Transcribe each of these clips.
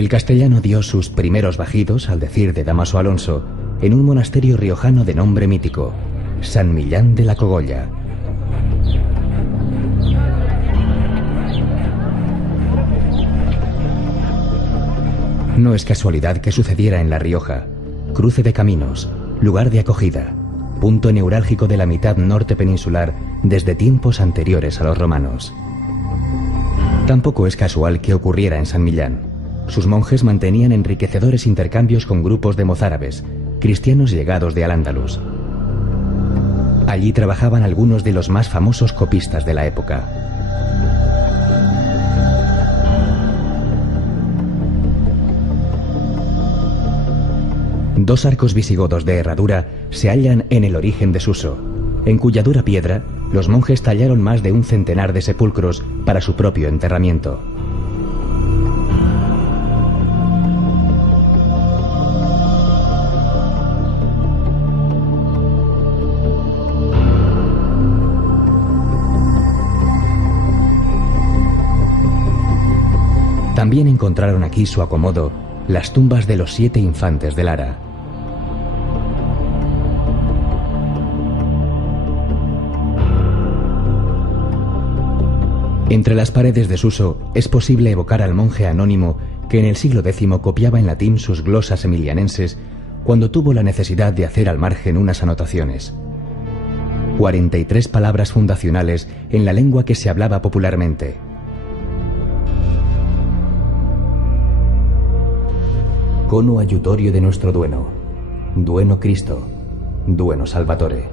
El castellano dio sus primeros bajidos, al decir de Dámaso Alonso, en un monasterio riojano de nombre mítico, San Millán de la Cogolla. No es casualidad que sucediera en La Rioja, cruce de caminos, lugar de acogida, punto neurálgico de la mitad norte peninsular desde tiempos anteriores a los romanos. Tampoco es casual que ocurriera en San Millán. Sus monjes mantenían enriquecedores intercambios con grupos de mozárabes, cristianos llegados de Al-Ándalus. Allí trabajaban algunos de los más famosos copistas de la época. Dos arcos visigodos de herradura se hallan en el origen de Suso, en cuya dura piedra los monjes tallaron más de un centenar de sepulcros para su propio enterramiento. También encontraron aquí su acomodo las tumbas de los 7 infantes de Lara. Entre las paredes de Suso es posible evocar al monje anónimo que en el siglo X copiaba en latín sus glosas emilianenses cuando tuvo la necesidad de hacer al margen unas anotaciones. 43 palabras fundacionales en la lengua que se hablaba popularmente. Cono aiutorio de nuestro dueno, dueno Cristo, dueno Salvatore.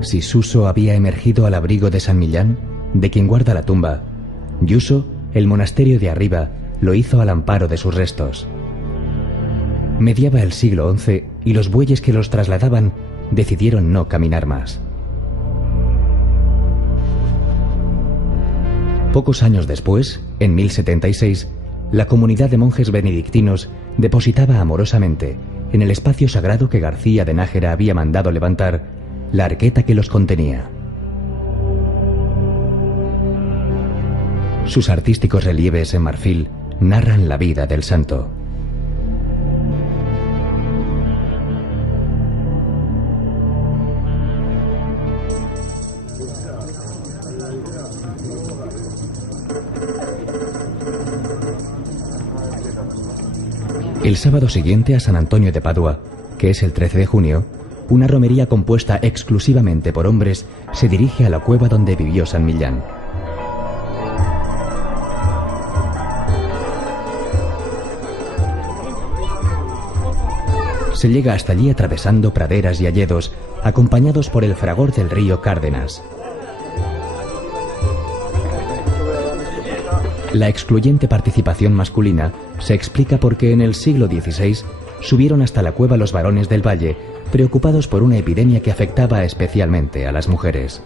Si Suso había emergido al abrigo de San Millán, de quien guarda la tumba, Yuso, el monasterio de arriba, lo hizo al amparo de sus restos. Mediaba el siglo XI y los bueyes que los trasladaban decidieron no caminar más. Pocos años después, en 1076, la comunidad de monjes benedictinos depositaba amorosamente, en el espacio sagrado que García de Nájera había mandado levantar, la arqueta que los contenía. Sus artísticos relieves en marfil narran la vida del santo. El sábado siguiente a San Antonio de Padua, que es el 13 de junio, una romería compuesta exclusivamente por hombres se dirige a la cueva donde vivió San Millán. Se llega hasta allí atravesando praderas y hayedos, acompañados por el fragor del río Cárdenas. La excluyente participación masculina se explica porque en el siglo XVI subieron hasta la cueva los varones del valle, preocupados por una epidemia que afectaba especialmente a las mujeres.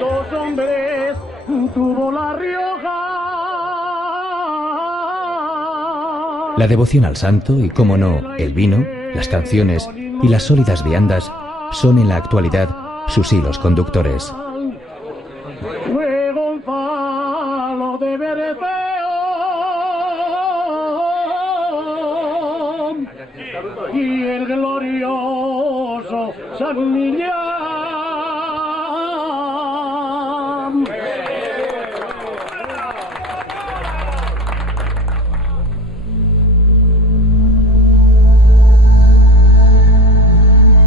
Dos hombres tuvo La Rioja. La devoción al santo y, cómo no, el vino, las canciones y las sólidas viandas son en la actualidad sus hilos conductores. Fue Gonzalo de Berceo y el glorioso San Millán.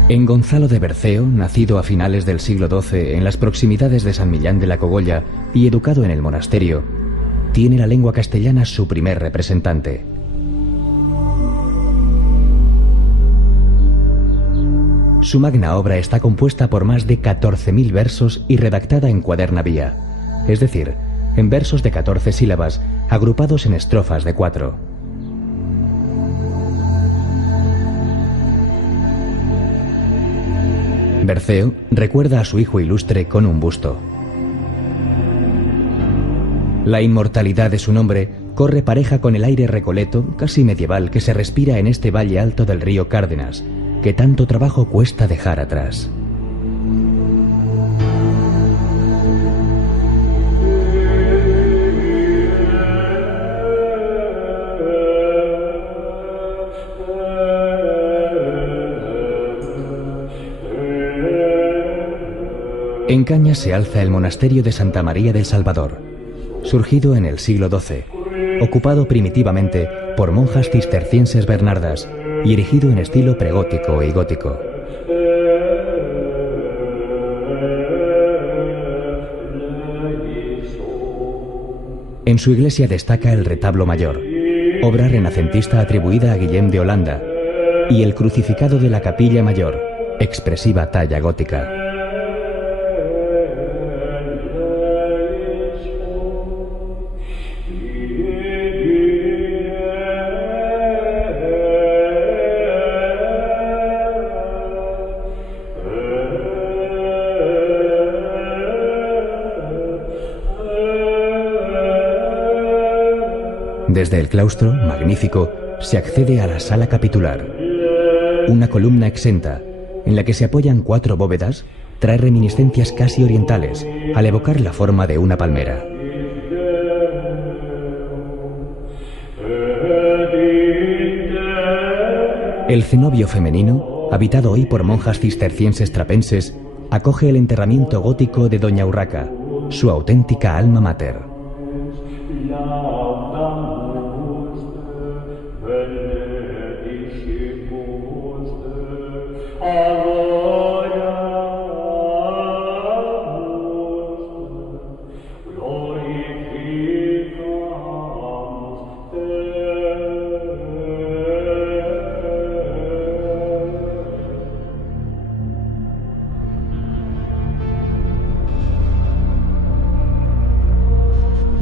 En Gonzalo de Berceo, nacido a finales del siglo XII en las proximidades de San Millán de la Cogolla y educado en el monasterio, tiene la lengua castellana su primer representante. Su magna obra está compuesta por más de 14.000 versos y redactada en cuadernavía, es decir, en versos de 14 sílabas agrupados en estrofas de 4. Berceo recuerda a su hijo ilustre con un busto. La inmortalidad de su nombre corre pareja con el aire recoleto, casi medieval, que se respira en este valle alto del río Cárdenas, que tanto trabajo cuesta dejar atrás. En Cañas se alza el monasterio de Santa María del Salvador, surgido en el siglo XII, ocupado primitivamente por monjas cistercienses bernardas y erigido en estilo pregótico y gótico. En su iglesia destaca el retablo mayor, obra renacentista atribuida a Guillem de Holanda, y el crucificado de la capilla mayor, expresiva talla gótica. Desde el claustro, magnífico, se accede a la sala capitular. Una columna exenta, en la que se apoyan 4 bóvedas, trae reminiscencias casi orientales, al evocar la forma de una palmera. El cenobio femenino, habitado hoy por monjas cistercienses trapenses, acoge el enterramiento gótico de Doña Urraca, su auténtica alma mater.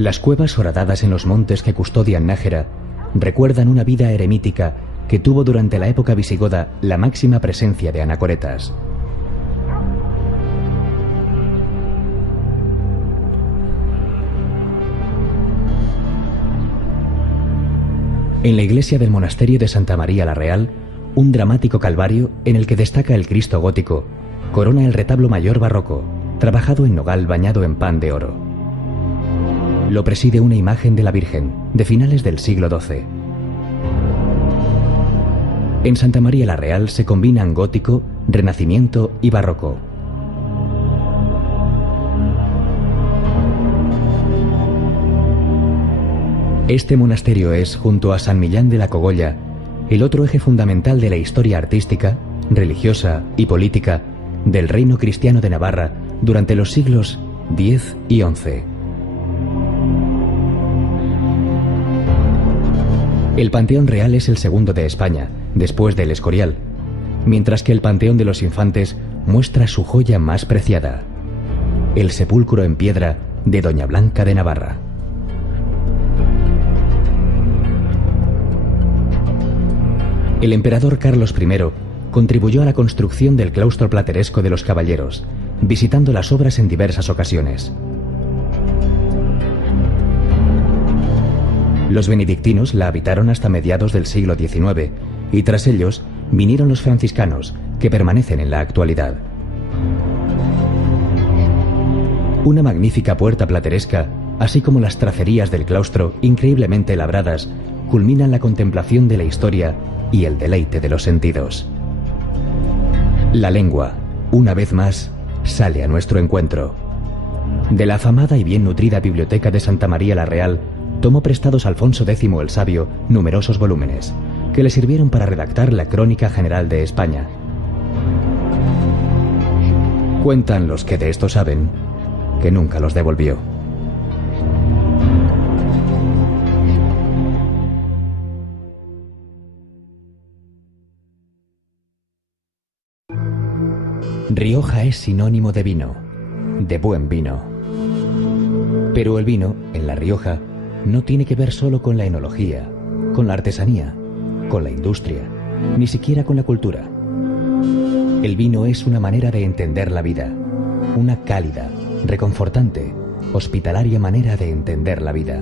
Las cuevas horadadas en los montes que custodian Nájera recuerdan una vida eremítica que tuvo durante la época visigoda la máxima presencia de anacoretas. En la iglesia del monasterio de Santa María la Real, un dramático calvario en el que destaca el Cristo gótico corona el retablo mayor barroco, trabajado en nogal bañado en pan de oro. Lo preside una imagen de la Virgen, de finales del siglo XII. En Santa María la Real se combinan gótico, renacimiento y barroco. Este monasterio es, junto a San Millán de la Cogolla, el otro eje fundamental de la historia artística, religiosa y política del reino cristiano de Navarra durante los siglos X y XI. El Panteón Real es el segundo de España, después del Escorial, mientras que el Panteón de los Infantes muestra su joya más preciada, el sepulcro en piedra de Doña Blanca de Navarra. El emperador Carlos I contribuyó a la construcción del claustro plateresco de los Caballeros, visitando las obras en diversas ocasiones. Los benedictinos la habitaron hasta mediados del siglo XIX y tras ellos vinieron los franciscanos, que permanecen en la actualidad. Una magnífica puerta plateresca, así como las tracerías del claustro increíblemente labradas, culminan la contemplación de la historia y el deleite de los sentidos. La lengua, una vez más, sale a nuestro encuentro. De la afamada y bien nutrida biblioteca de Santa María la Real, tomó prestados Alfonso X el Sabio numerosos volúmenes, que le sirvieron para redactar la Crónica General de España. Cuentan los que de esto saben, que nunca los devolvió. Rioja es sinónimo de vino, de buen vino. Pero el vino, en La Rioja, no tiene que ver solo con la enología, con la artesanía, con la industria, ni siquiera con la cultura. El vino es una manera de entender la vida, una cálida, reconfortante hospitalaria manera de entender la vida.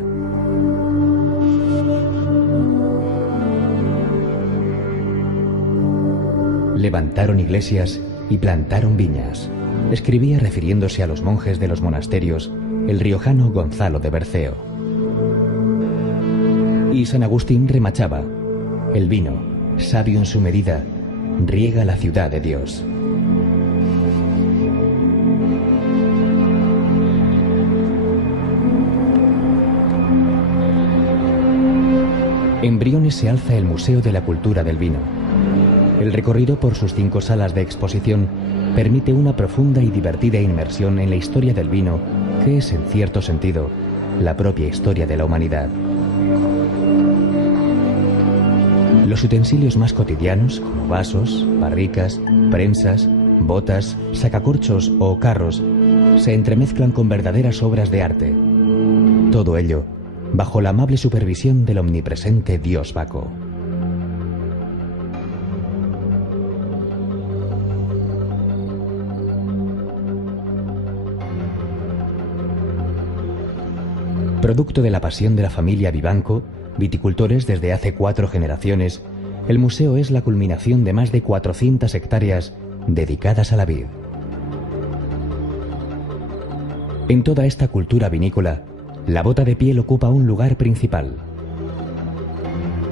Levantaron iglesias y plantaron viñas, escribía refiriéndose a los monjes de los monasterios el riojano Gonzalo de Berceo. Y San Agustín remachaba: el vino, sabio en su medida, riega la ciudad de Dios. En Briones se alza el Museo de la Cultura del Vino. El recorrido por sus 5 salas de exposición permite una profunda y divertida inmersión en la historia del vino, que es, en cierto sentido, la propia historia de la humanidad. Los utensilios más cotidianos, como vasos, barricas, prensas, botas, sacacorchos o carros, se entremezclan con verdaderas obras de arte. Todo ello bajo la amable supervisión del omnipresente Dios Baco. Producto de la pasión de la familia Vivanco, viticultores desde hace 4 generaciones, el museo es la culminación de más de 400 hectáreas dedicadas a la vid. En toda esta cultura vinícola, la bota de piel ocupa un lugar principal.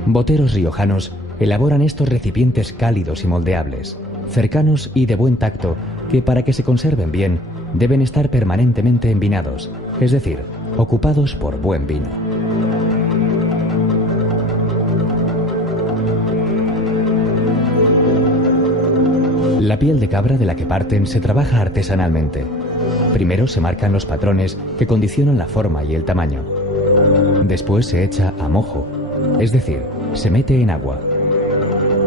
Boteros riojanos elaboran estos recipientes cálidos y moldeables, cercanos y de buen tacto, que para que se conserven bien deben estar permanentemente envinados, es decir, ocupados por buen vino. La piel de cabra de la que parten se trabaja artesanalmente. Primero se marcan los patrones que condicionan la forma y el tamaño. Después se echa a mojo, es decir, se mete en agua.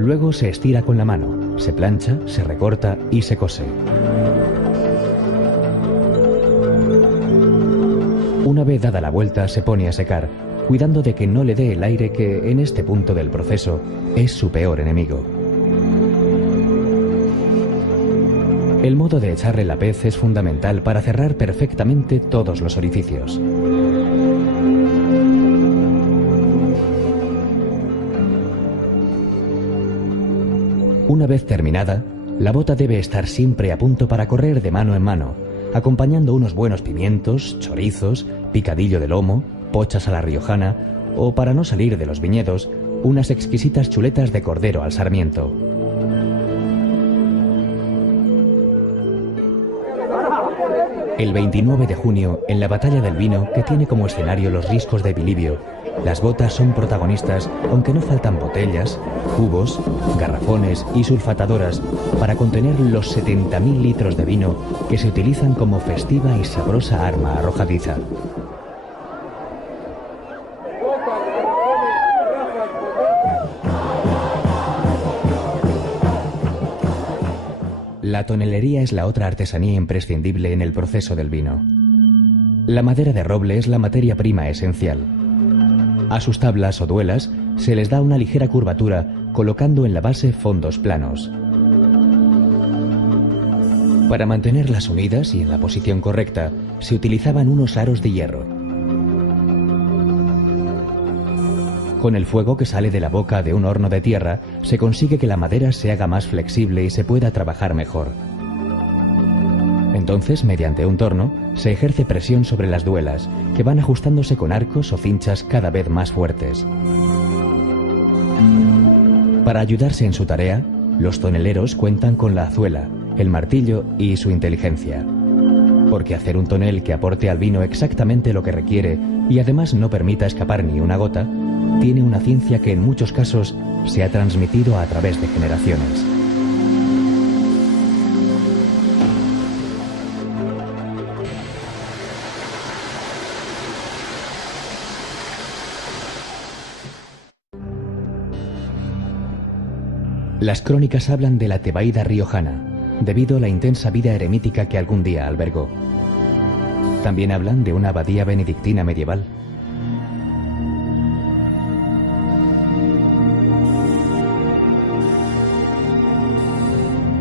Luego se estira con la mano, se plancha, se recorta y se cose. Una vez dada la vuelta se pone a secar, cuidando de que no le dé el aire que, en este punto del proceso, es su peor enemigo. El modo de echarle la pez es fundamental para cerrar perfectamente todos los orificios. Una vez terminada, la bota debe estar siempre a punto para correr de mano en mano, acompañando unos buenos pimientos, chorizos, picadillo de lomo, pochas a la riojana o, para no salir de los viñedos, unas exquisitas chuletas de cordero al sarmiento. El 29 de junio, en la Batalla del Vino, que tiene como escenario los riscos de Bilibio, las botas son protagonistas, aunque no faltan botellas, cubos, garrafones y sulfatadoras para contener los 70.000 litros de vino que se utilizan como festiva y sabrosa arma arrojadiza. La tonelería es la otra artesanía imprescindible en el proceso del vino. La madera de roble es la materia prima esencial. A sus tablas o duelas se les da una ligera curvatura colocando en la base fondos planos. Para mantenerlas unidas y en la posición correcta se utilizaban unos aros de hierro. Con el fuego que sale de la boca de un horno de tierra se consigue que la madera se haga más flexible y se pueda trabajar mejor. Entonces, mediante un torno, se ejerce presión sobre las duelas, que van ajustándose con arcos o cinchas cada vez más fuertes. Para ayudarse en su tarea, los toneleros cuentan con la azuela, el martillo y su inteligencia. Porque hacer un tonel que aporte al vino exactamente lo que requiere y además no permita escapar ni una gota, tiene una ciencia que en muchos casos se ha transmitido a través de generaciones. Las crónicas hablan de la Tebaida riojana, debido a la intensa vida eremítica que algún día albergó. También hablan de una abadía benedictina medieval.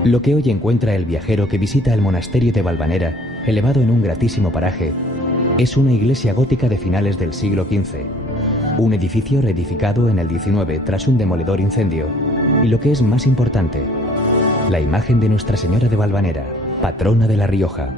Lo que hoy encuentra el viajero que visita el monasterio de Valvanera, elevado en un gratísimo paraje, es una iglesia gótica de finales del siglo XV, un edificio reedificado en el XIX tras un demoledor incendio, y lo que es más importante, la imagen de Nuestra Señora de Valvanera, patrona de La Rioja.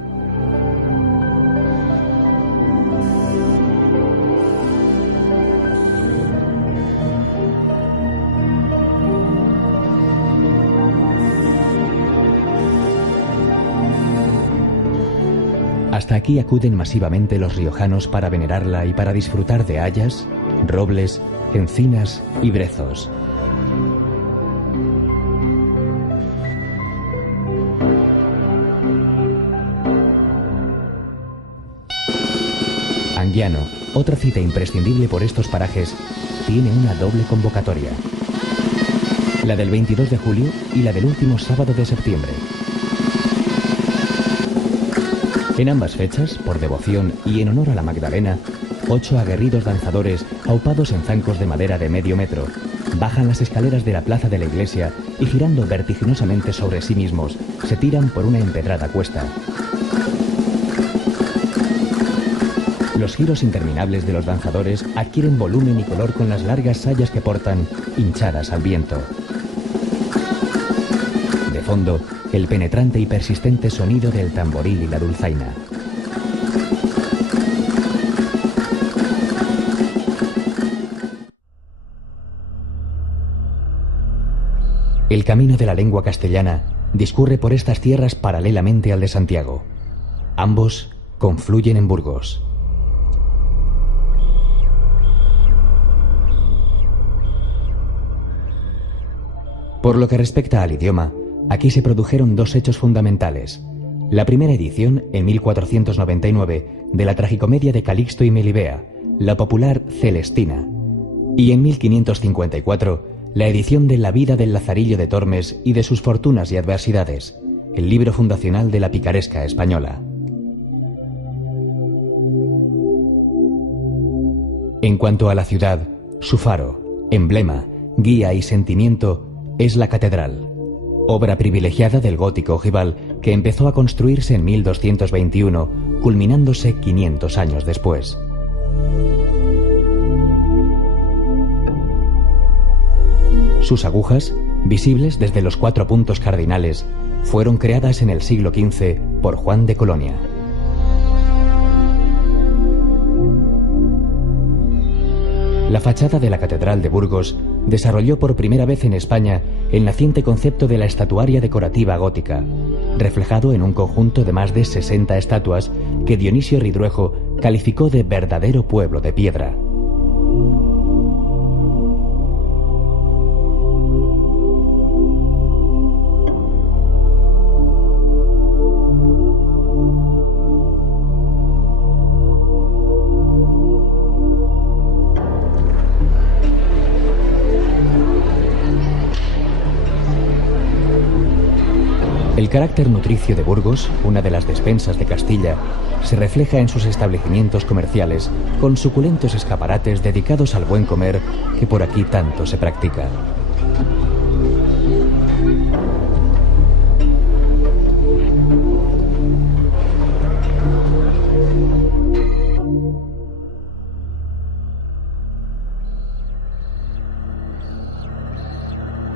Hasta aquí acuden masivamente los riojanos para venerarla y para disfrutar de hayas, robles, encinas y brezos. Anguiano, otra cita imprescindible por estos parajes, tiene una doble convocatoria. La del 22 de julio y la del último sábado de septiembre. En ambas fechas, por devoción y en honor a la Magdalena, 8 aguerridos danzadores, aupados en zancos de madera de medio metro, bajan las escaleras de la plaza de la iglesia y girando vertiginosamente sobre sí mismos, se tiran por una empedrada cuesta. Los giros interminables de los danzadores adquieren volumen y color con las largas sayas que portan, hinchadas al viento. De fondo, el penetrante y persistente sonido del tamboril y la dulzaina. El camino de la lengua castellana discurre por estas tierras paralelamente al de Santiago. Ambos confluyen en Burgos. Por lo que respecta al idioma, aquí se produjeron dos hechos fundamentales. La primera edición, en 1499, de la tragicomedia de Calixto y Melibea, la popular Celestina, y en 1554, la edición de La vida del Lazarillo de Tormes y de sus fortunas y adversidades, el libro fundacional de la picaresca española. En cuanto a la ciudad, su faro, emblema, guía y sentimiento es la catedral, obra privilegiada del gótico ojival que empezó a construirse en 1221, culminándose 500 años después. Sus agujas, visibles desde los 4 puntos cardinales, fueron creadas en el siglo XV por Juan de Colonia. La fachada de la Catedral de Burgos desarrolló por primera vez en España el naciente concepto de la estatuaria decorativa gótica, reflejado en un conjunto de más de 60 estatuas que Dionisio Ridruejo calificó de verdadero pueblo de piedra. El carácter nutricio de Burgos, una de las despensas de Castilla, se refleja en sus establecimientos comerciales, con suculentos escaparates dedicados al buen comer que por aquí tanto se practica.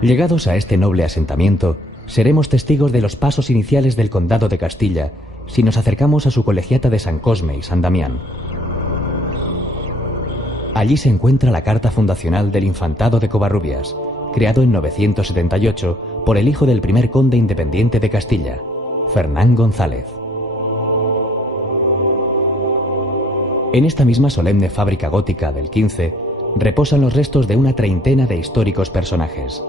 Llegados a este noble asentamiento, seremos testigos de los pasos iniciales del Condado de Castilla si nos acercamos a su colegiata de San Cosme y San Damián. Allí se encuentra la carta fundacional del Infantado de Covarrubias, creado en 978 por el hijo del primer conde independiente de Castilla, Fernán González. En esta misma solemne fábrica gótica del XV reposan los restos de una treintena de históricos personajes.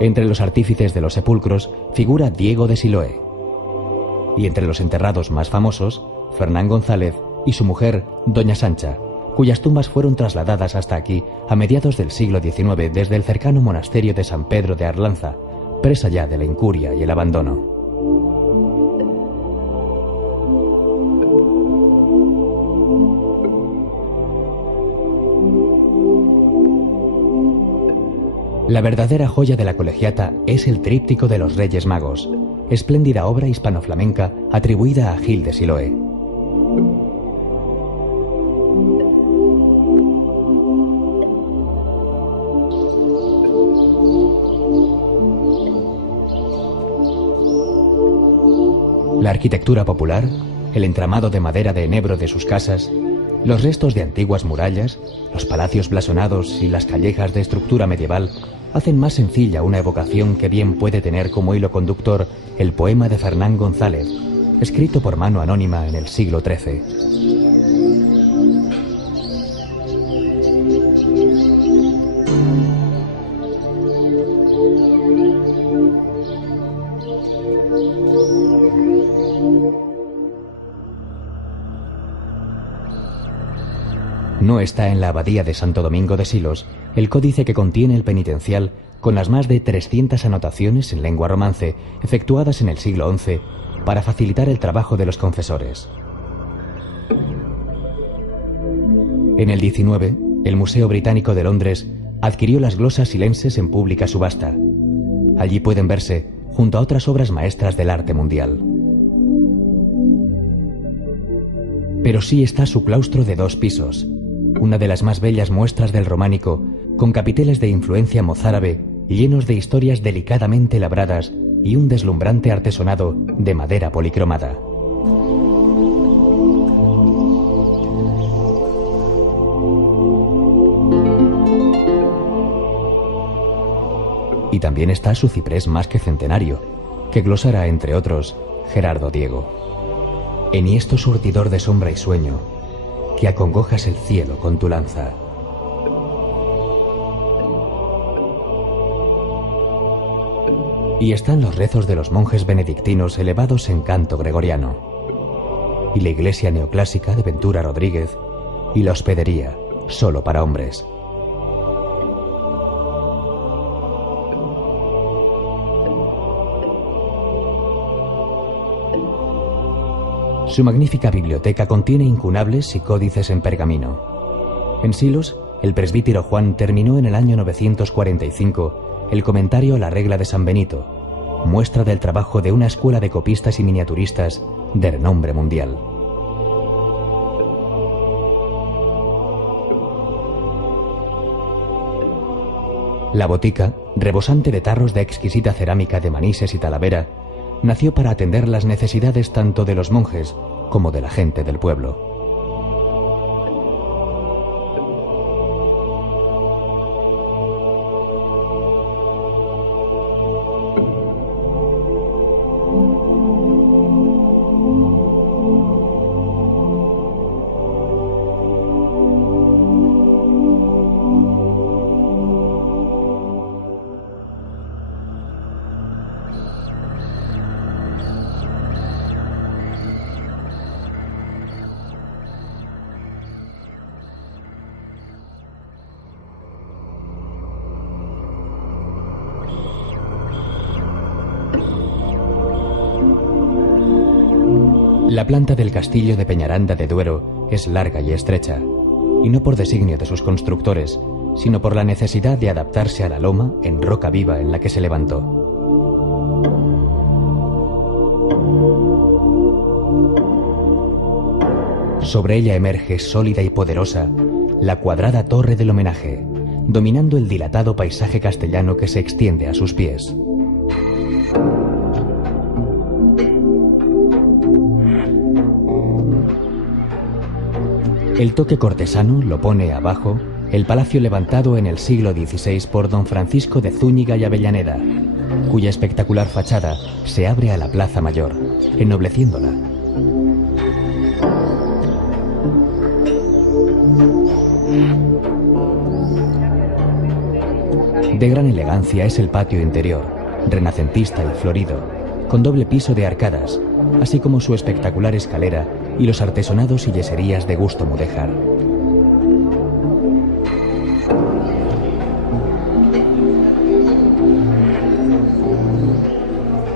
Entre los artífices de los sepulcros figura Diego de Siloé. Y entre los enterrados más famosos, Fernán González y su mujer, Doña Sancha, cuyas tumbas fueron trasladadas hasta aquí a mediados del siglo XIX desde el cercano monasterio de San Pedro de Arlanza, presa ya de la incuria y el abandono. La verdadera joya de la colegiata es el tríptico de los Reyes Magos, espléndida obra hispano-flamenca atribuida a Gil de Siloé. arquitectura popular, el entramado de madera de enebro de sus casas, los restos de antiguas murallas, los palacios blasonados y las callejas de estructura medieval hacen más sencilla una evocación que bien puede tener como hilo conductor el poema de Fernán González, escrito por mano anónima en el siglo XIII. No está en la abadía de Santo Domingo de Silos el códice que contiene el penitencial con las más de 300 anotaciones en lengua romance efectuadas en el siglo XI para facilitar el trabajo de los confesores. En el XIX, el Museo Británico de Londres adquirió las glosas silenses en pública subasta. Allí pueden verse junto a otras obras maestras del arte mundial. Pero sí está su claustro de 2 pisos, una de las más bellas muestras del románico, con capiteles de influencia mozárabe llenos de historias delicadamente labradas y un deslumbrante artesonado de madera policromada. Y también está su ciprés más que centenario, que glosara, entre otros, Gerardo Diego. Enhiesto surtidor de sombra y sueño, que acongojas el cielo con tu lanza. Y están los rezos de los monjes benedictinos elevados en canto gregoriano, y la iglesia neoclásica de Ventura Rodríguez, y la hospedería, solo para hombres. Su magnífica biblioteca contiene incunables y códices en pergamino. En Silos, el presbítero Juan terminó en el año 945 el comentario a la regla de San Benito, muestra del trabajo de una escuela de copistas y miniaturistas de renombre mundial. La botica, rebosante de tarros de exquisita cerámica de Manises y Talavera, nació para atender las necesidades tanto de los monjes como de la gente del pueblo. La planta del castillo de Peñaranda de Duero es larga y estrecha, y no por designio de sus constructores, sino por la necesidad de adaptarse a la loma en roca viva en la que se levantó. Sobre ella emerge, sólida y poderosa, la cuadrada torre del homenaje, dominando el dilatado paisaje castellano que se extiende a sus pies. El toque cortesano lo pone abajo el palacio levantado en el siglo XVI por don Francisco de Zúñiga y Avellaneda, cuya espectacular fachada se abre a la Plaza Mayor, ennobleciéndola. De gran elegancia es el patio interior, renacentista y florido, con doble piso de arcadas, así como su espectacular escalera y los artesonados y yeserías de gusto mudéjar.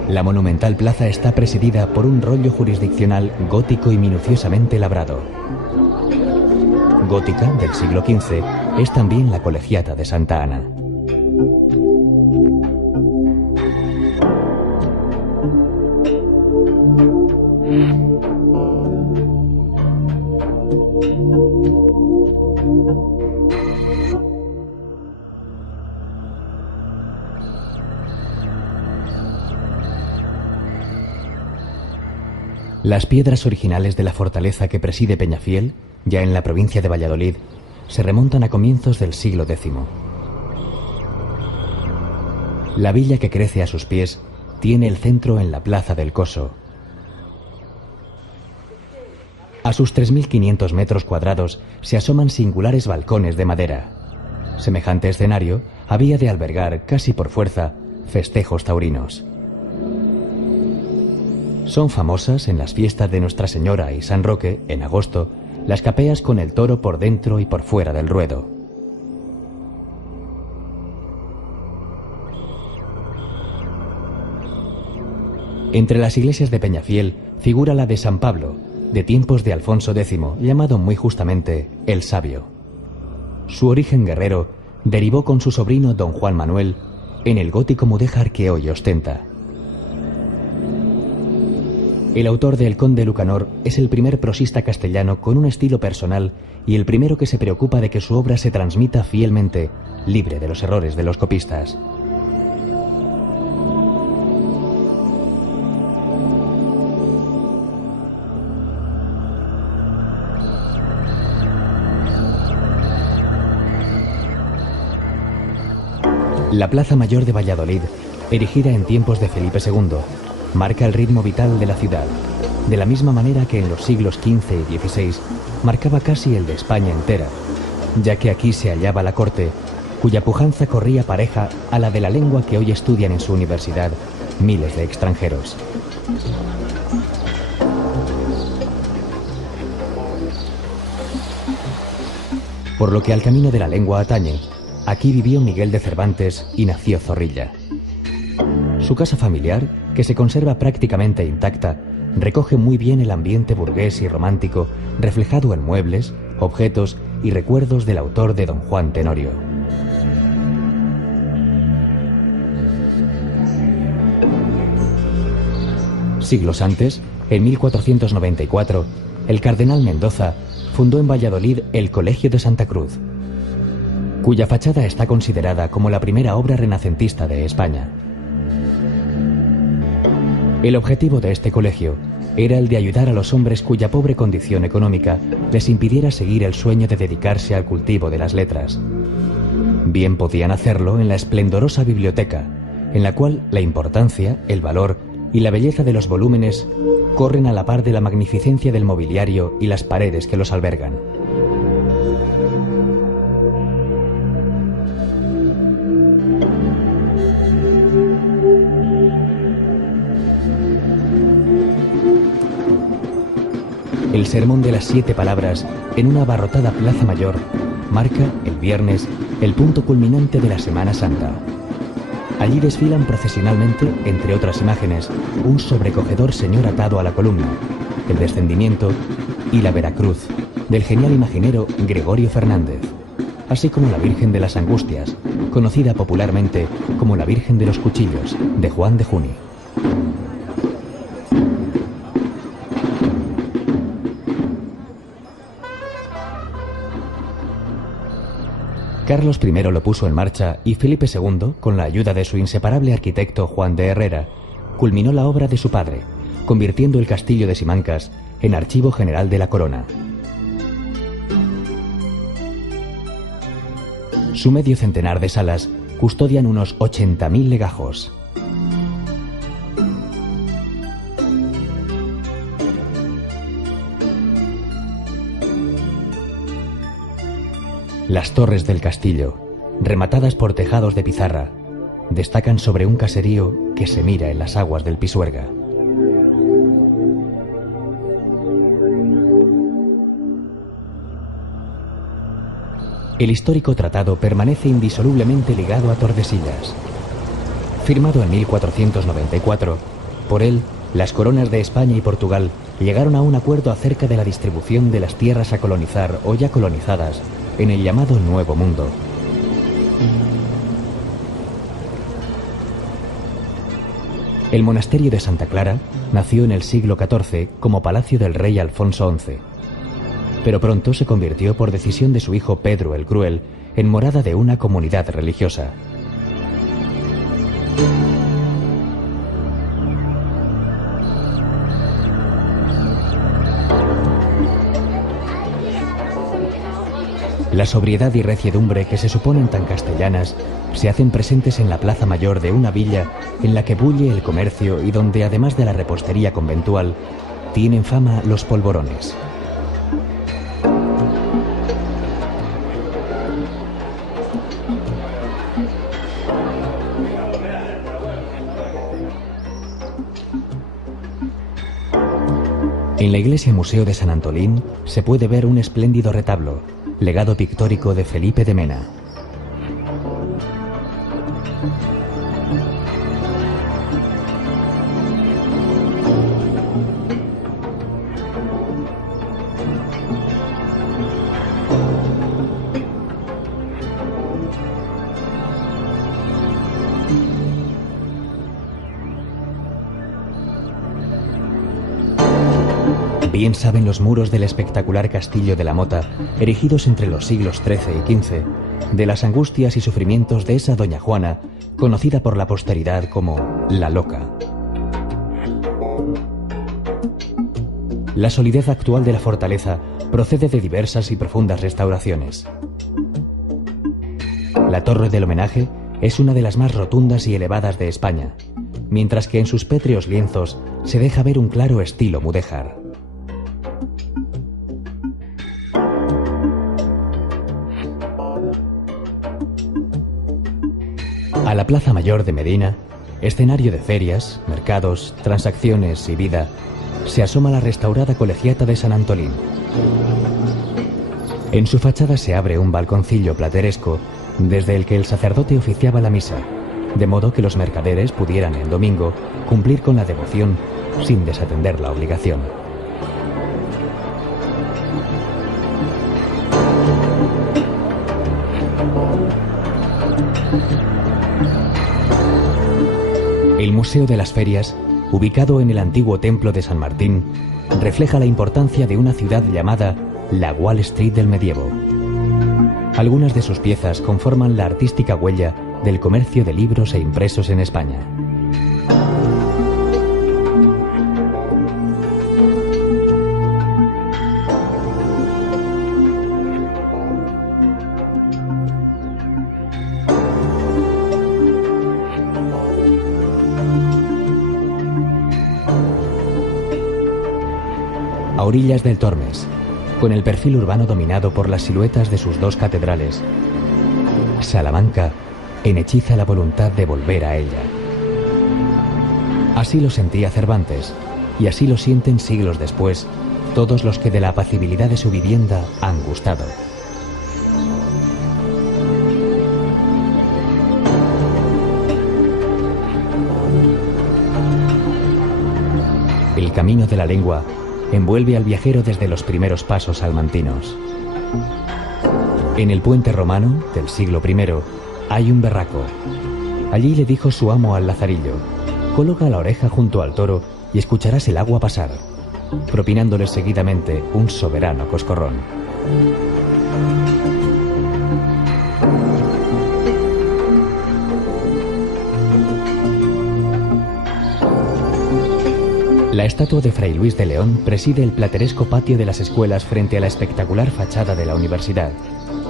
La monumental plaza está presidida por un rollo jurisdiccional gótico y minuciosamente labrado. Gótica, del siglo XV, es también la colegiata de Santa Ana. Las piedras originales de la fortaleza que preside Peñafiel, ya en la provincia de Valladolid, se remontan a comienzos del siglo X. La villa que crece a sus pies tiene el centro en la plaza del Coso. A sus 3.500 metros cuadrados se asoman singulares balcones de madera. Semejante escenario había de albergar, casi por fuerza, festejos taurinos. Son famosas en las fiestas de Nuestra Señora y San Roque, en agosto, las capeas con el toro por dentro y por fuera del ruedo. Entre las iglesias de Peñafiel figura la de San Pablo, de tiempos de Alfonso X, llamado muy justamente el Sabio. Su origen guerrero derivó con su sobrino don Juan Manuel en el gótico mudéjar que hoy ostenta. El autor de El Conde Lucanor es el primer prosista castellano con un estilo personal y el primero que se preocupa de que su obra se transmita fielmente, libre de los errores de los copistas. La Plaza Mayor de Valladolid, erigida en tiempos de Felipe II, marca el ritmo vital de la ciudad, de la misma manera que en los siglos XV y XVI marcaba casi el de España entera, ya que aquí se hallaba la corte, cuya pujanza corría pareja a la de la lengua que hoy estudian en su universidad miles de extranjeros. Por lo que al camino de la lengua atañe, aquí vivió Miguel de Cervantes y nació Zorrilla. Su casa familiar, que se conserva prácticamente intacta, recoge muy bien el ambiente burgués y romántico reflejado en muebles, objetos y recuerdos del autor de Don Juan Tenorio. Siglos antes, en 1494, el cardenal Mendoza fundó en Valladolid el Colegio de Santa Cruz, cuya fachada está considerada como la primera obra renacentista de España. El objetivo de este colegio era el de ayudar a los hombres cuya pobre condición económica les impidiera seguir el sueño de dedicarse al cultivo de las letras. Bien podían hacerlo en la esplendorosa biblioteca, en la cual la importancia, el valor y la belleza de los volúmenes corren a la par de la magnificencia del mobiliario y las paredes que los albergan. El sermón de las 7 palabras en una abarrotada plaza mayor marca, el viernes, el punto culminante de la Semana Santa. Allí desfilan procesionalmente, entre otras imágenes, un sobrecogedor señor atado a la columna, el Descendimiento y la Veracruz, del genial imaginero Gregorio Fernández, así como la Virgen de las Angustias, conocida popularmente como la Virgen de los Cuchillos, de Juan de Juni. Carlos I lo puso en marcha y Felipe II, con la ayuda de su inseparable arquitecto Juan de Herrera, culminó la obra de su padre, convirtiendo el castillo de Simancas en archivo general de la corona. Su medio centenar de salas custodian unos 80.000 legajos. Las torres del castillo, rematadas por tejados de pizarra, destacan sobre un caserío que se mira en las aguas del Pisuerga. El histórico tratado permanece indisolublemente ligado a Tordesillas. Firmado en 1494, por él, las coronas de España y Portugal llegaron a un acuerdo acerca de la distribución de las tierras a colonizar o ya colonizadas en el llamado Nuevo Mundo. El monasterio de Santa Clara nació en el siglo XIV como palacio del rey Alfonso XI, pero pronto se convirtió por decisión de su hijo Pedro el Cruel en morada de una comunidad religiosa. La sobriedad y reciedumbre que se suponen tan castellanas se hacen presentes en la plaza mayor de una villa en la que bulle el comercio y donde, además de la repostería conventual, tienen fama los polvorones. En la iglesia Museo de San Antolín se puede ver un espléndido retablo, legado pictórico de Felipe de Mena. Bien saben los muros del espectacular castillo de la Mota, erigidos entre los siglos XIII y XV, de las angustias y sufrimientos de esa doña Juana, conocida por la posteridad como la Loca. La solidez actual de la fortaleza procede de diversas y profundas restauraciones. La torre del homenaje es una de las más rotundas y elevadas de España, mientras que en sus pétreos lienzos se deja ver un claro estilo mudéjar. A la Plaza Mayor de Medina, escenario de ferias, mercados, transacciones y vida, se asoma la restaurada colegiata de San Antolín. En su fachada se abre un balconcillo plateresco desde el que el sacerdote oficiaba la misa, de modo que los mercaderes pudieran el domingo cumplir con la devoción sin desatender la obligación. El Museo de las Ferias, ubicado en el antiguo templo de San Martín, refleja la importancia de una ciudad llamada la Wall Street del medievo. Algunas de sus piezas conforman la artística huella del comercio de libros e impresos en España. A orillas del Tormes, con el perfil urbano dominado por las siluetas de sus dos catedrales, Salamanca enhechiza la voluntad de volver a ella. Así lo sentía Cervantes, y así lo sienten siglos después todos los que de la apacibilidad de su vivienda han gustado. El camino de la lengua envuelve al viajero desde los primeros pasos salmantinos. En el puente romano del siglo I hay un berraco. Allí le dijo su amo al lazarillo: coloca la oreja junto al toro y escucharás el agua pasar, propinándole seguidamente un soberano coscorrón. La estatua de Fray Luis de León preside el plateresco patio de las escuelas frente a la espectacular fachada de la universidad,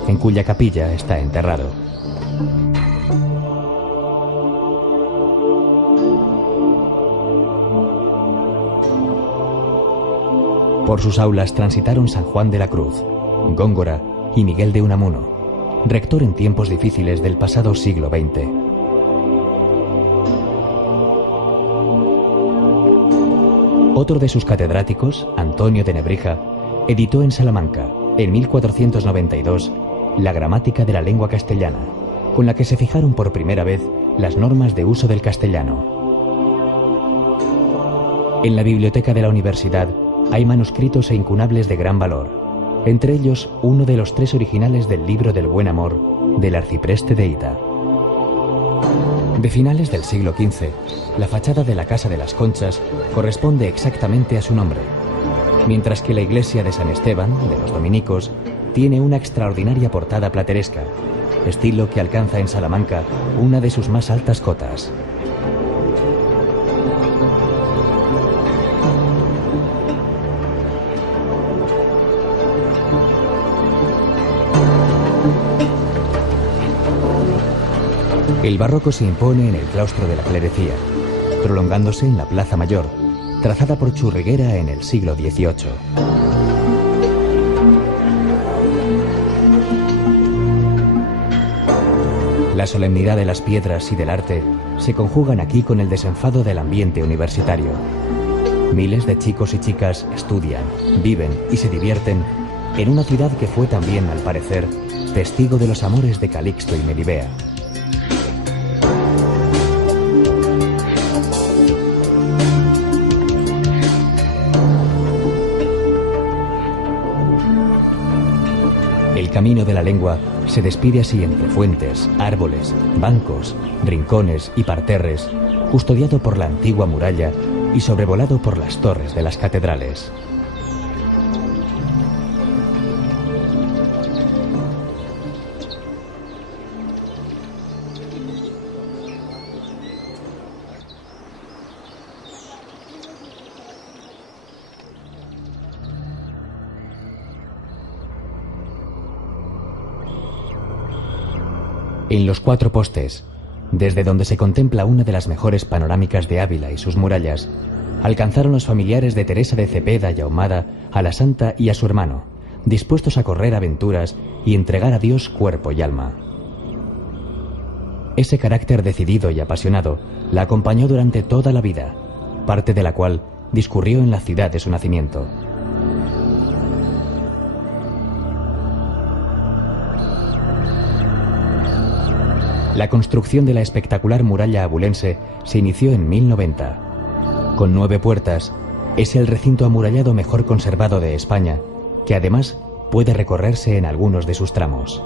en cuya capilla está enterrado. Por sus aulas transitaron San Juan de la Cruz, Góngora y Miguel de Unamuno, rector en tiempos difíciles del pasado siglo XX. Otro de sus catedráticos, Antonio de Nebrija, editó en Salamanca, en 1492, la Gramática de la Lengua Castellana, con la que se fijaron por primera vez las normas de uso del castellano. En la biblioteca de la universidad hay manuscritos e incunables de gran valor, entre ellos uno de los 3 originales del libro del Buen Amor del arcipreste de Hita. De finales del siglo XV, la fachada de la Casa de las Conchas corresponde exactamente a su nombre, mientras que la iglesia de San Esteban, de los dominicos, tiene una extraordinaria portada plateresca, estilo que alcanza en Salamanca una de sus más altas cotas. El barroco se impone en el claustro de la clerecía, prolongándose en la Plaza Mayor, trazada por Churriguera en el siglo XVIII. La solemnidad de las piedras y del arte se conjugan aquí con el desenfado del ambiente universitario. Miles de chicos y chicas estudian, viven y se divierten en una ciudad que fue también, al parecer, testigo de los amores de Calixto y Melibea. El camino de la lengua se despide así entre fuentes, árboles, bancos, rincones y parterres, custodiado por la antigua muralla y sobrevolado por las torres de las catedrales. En los Cuatro Postes, desde donde se contempla una de las mejores panorámicas de Ávila y sus murallas, alcanzaron los familiares de Teresa de Cepeda y Ahumada a la santa y a su hermano, dispuestos a correr aventuras y entregar a Dios cuerpo y alma. Ese carácter decidido y apasionado la acompañó durante toda la vida, parte de la cual discurrió en la ciudad de su nacimiento. La construcción de la espectacular muralla abulense se inició en 1090. Con 9 puertas, es el recinto amurallado mejor conservado de España, que además puede recorrerse en algunos de sus tramos.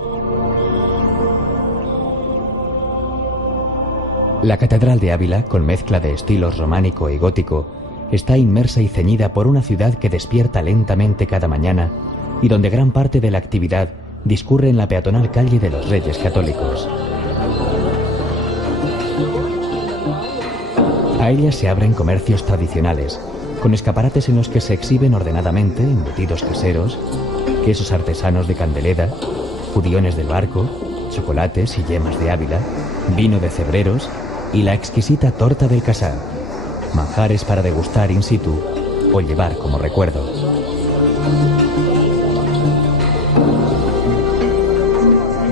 La Catedral de Ávila, con mezcla de estilos románico y gótico, está inmersa y ceñida por una ciudad que despierta lentamente cada mañana y donde gran parte de la actividad discurre en la peatonal calle de los Reyes Católicos. A ella se abren comercios tradicionales, con escaparates en los que se exhiben ordenadamente embutidos caseros, quesos artesanos de Candeleda, judiones del Barco, chocolates y yemas de Ávila, vino de Cebreros y la exquisita torta del Casar, manjares para degustar in situ o llevar como recuerdo.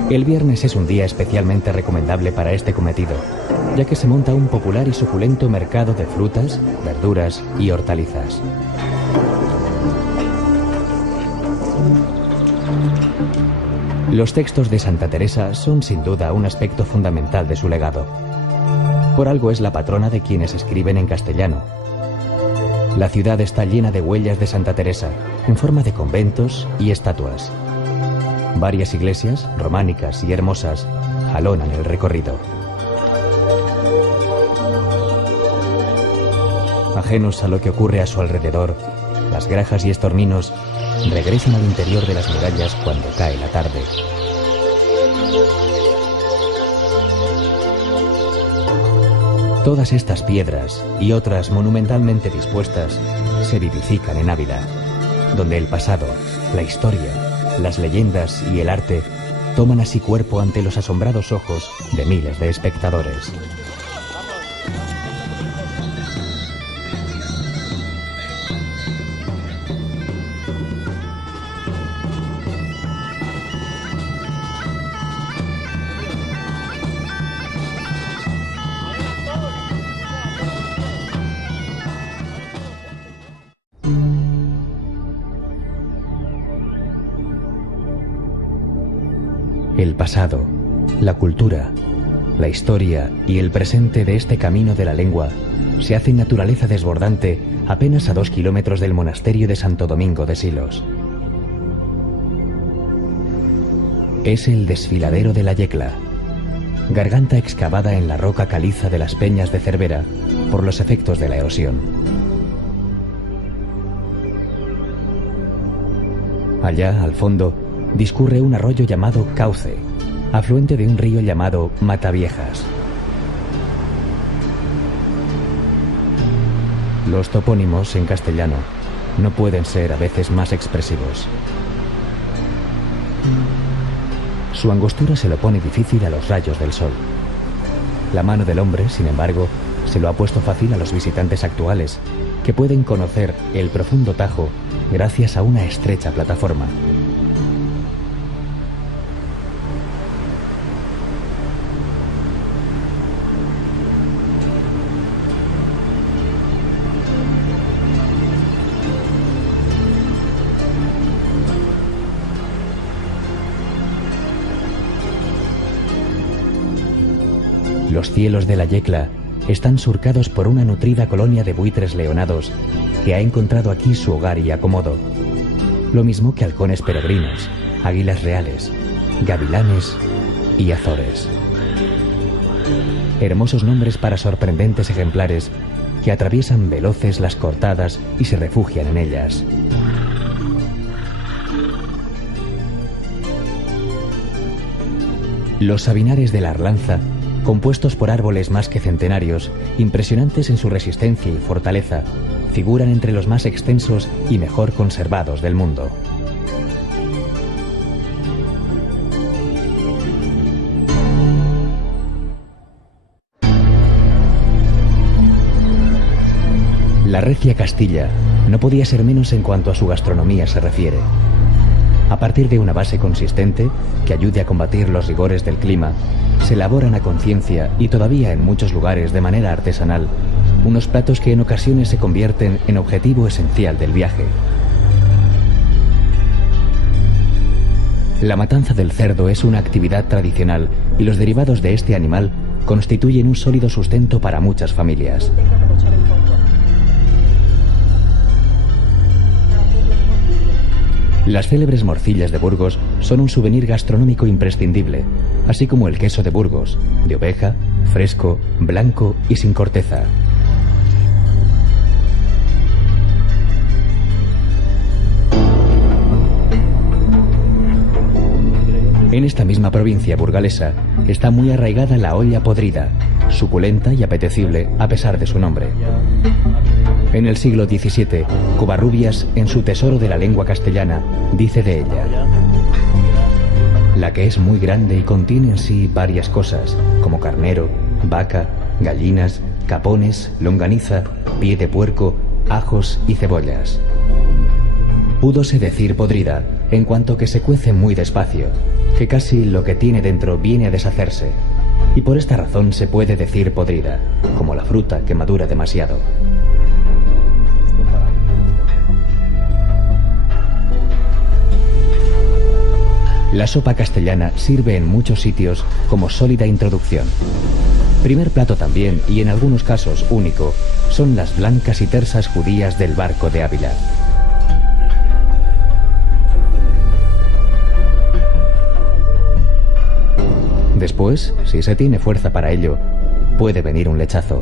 El viernes es un día especialmente recomendable para este cometido, ya que se monta un popular y suculento mercado de frutas, verduras y hortalizas. Los textos de Santa Teresa son sin duda un aspecto fundamental de su legado. Por algo es la patrona de quienes escriben en castellano. La ciudad está llena de huellas de Santa Teresa, en forma de conventos y estatuas. Varias iglesias, románicas y hermosas, jalonan el recorrido. Ajenos a lo que ocurre a su alrededor, las grajas y estorninos regresan al interior de las murallas cuando cae la tarde. Todas estas piedras y otras monumentalmente dispuestas se vivifican en Ávila, donde el pasado, la historia, las leyendas y el arte toman así cuerpo ante los asombrados ojos de miles de espectadores. El pasado, la cultura, la historia y el presente de este camino de la lengua se hacen naturaleza desbordante apenas a 2 kilómetros del monasterio de Santo Domingo de Silos. Es el desfiladero de la Yecla, garganta excavada en la roca caliza de las peñas de Cervera por los efectos de la erosión. Allá, al fondo, discurre un arroyo llamado Cauce, afluente de un río llamado Mataviejas. Los topónimos en castellano no pueden ser a veces más expresivos. Su angostura se lo pone difícil a los rayos del sol. La mano del hombre, sin embargo, se lo ha puesto fácil a los visitantes actuales, que pueden conocer el profundo Tajo gracias a una estrecha plataforma. Los cielos de la Yecla están surcados por una nutrida colonia de buitres leonados que ha encontrado aquí su hogar y acomodo, lo mismo que halcones peregrinos, águilas reales, gavilanes y azores. Hermosos nombres para sorprendentes ejemplares que atraviesan veloces las cortadas y se refugian en ellas. Los sabinares de la Arlanza, compuestos por árboles más que centenarios, impresionantes en su resistencia y fortaleza, figuran entre los más extensos y mejor conservados del mundo. La recia Castilla no podía ser menos en cuanto a su gastronomía se refiere. A partir de una base consistente que ayude a combatir los rigores del clima, se elaboran a conciencia y todavía en muchos lugares de manera artesanal unos platos que en ocasiones se convierten en objetivo esencial del viaje. La matanza del cerdo es una actividad tradicional y los derivados de este animal constituyen un sólido sustento para muchas familias. Las célebres morcillas de Burgos son un souvenir gastronómico imprescindible, así como el queso de Burgos, de oveja, fresco, blanco y sin corteza. En esta misma provincia burgalesa está muy arraigada la olla podrida, suculenta y apetecible a pesar de su nombre. En el siglo XVII, Covarrubias, en su Tesoro de la lengua castellana, dice de ella: la que es muy grande y contiene en sí varias cosas, como carnero, vaca, gallinas, capones, longaniza, pie de puerco, ajos y cebollas. Púdose decir podrida, en cuanto que se cuece muy despacio, que casi lo que tiene dentro viene a deshacerse, y por esta razón se puede decir podrida, como la fruta que madura demasiado. La sopa castellana sirve en muchos sitios como sólida introducción. Primer plato también, y en algunos casos único, son las blancas y tersas judías del Barco de Ávila. Después, si se tiene fuerza para ello, puede venir un lechazo.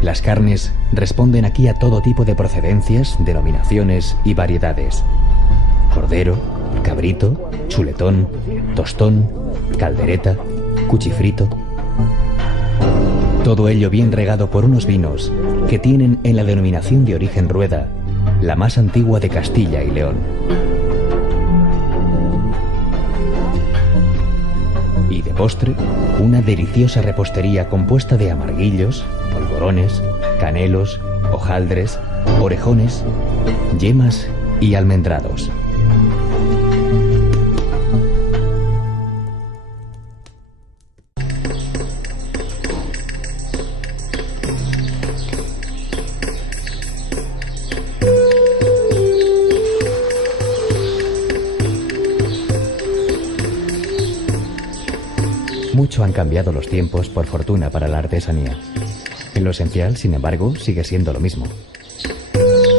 Las carnes responden aquí a todo tipo de procedencias, denominaciones y variedades. Cordero, cabrito, chuletón, tostón, caldereta, cuchifrito. Todo ello bien regado por unos vinos que tienen en la denominación de origen Rueda, la más antigua de Castilla y León. Y de postre, una deliciosa repostería compuesta de amarguillos, polvorones, canelos, hojaldres, orejones, yemas y almendrados. Mucho han cambiado los tiempos, por fortuna, para la artesanía. En lo esencial, sin embargo, sigue siendo lo mismo.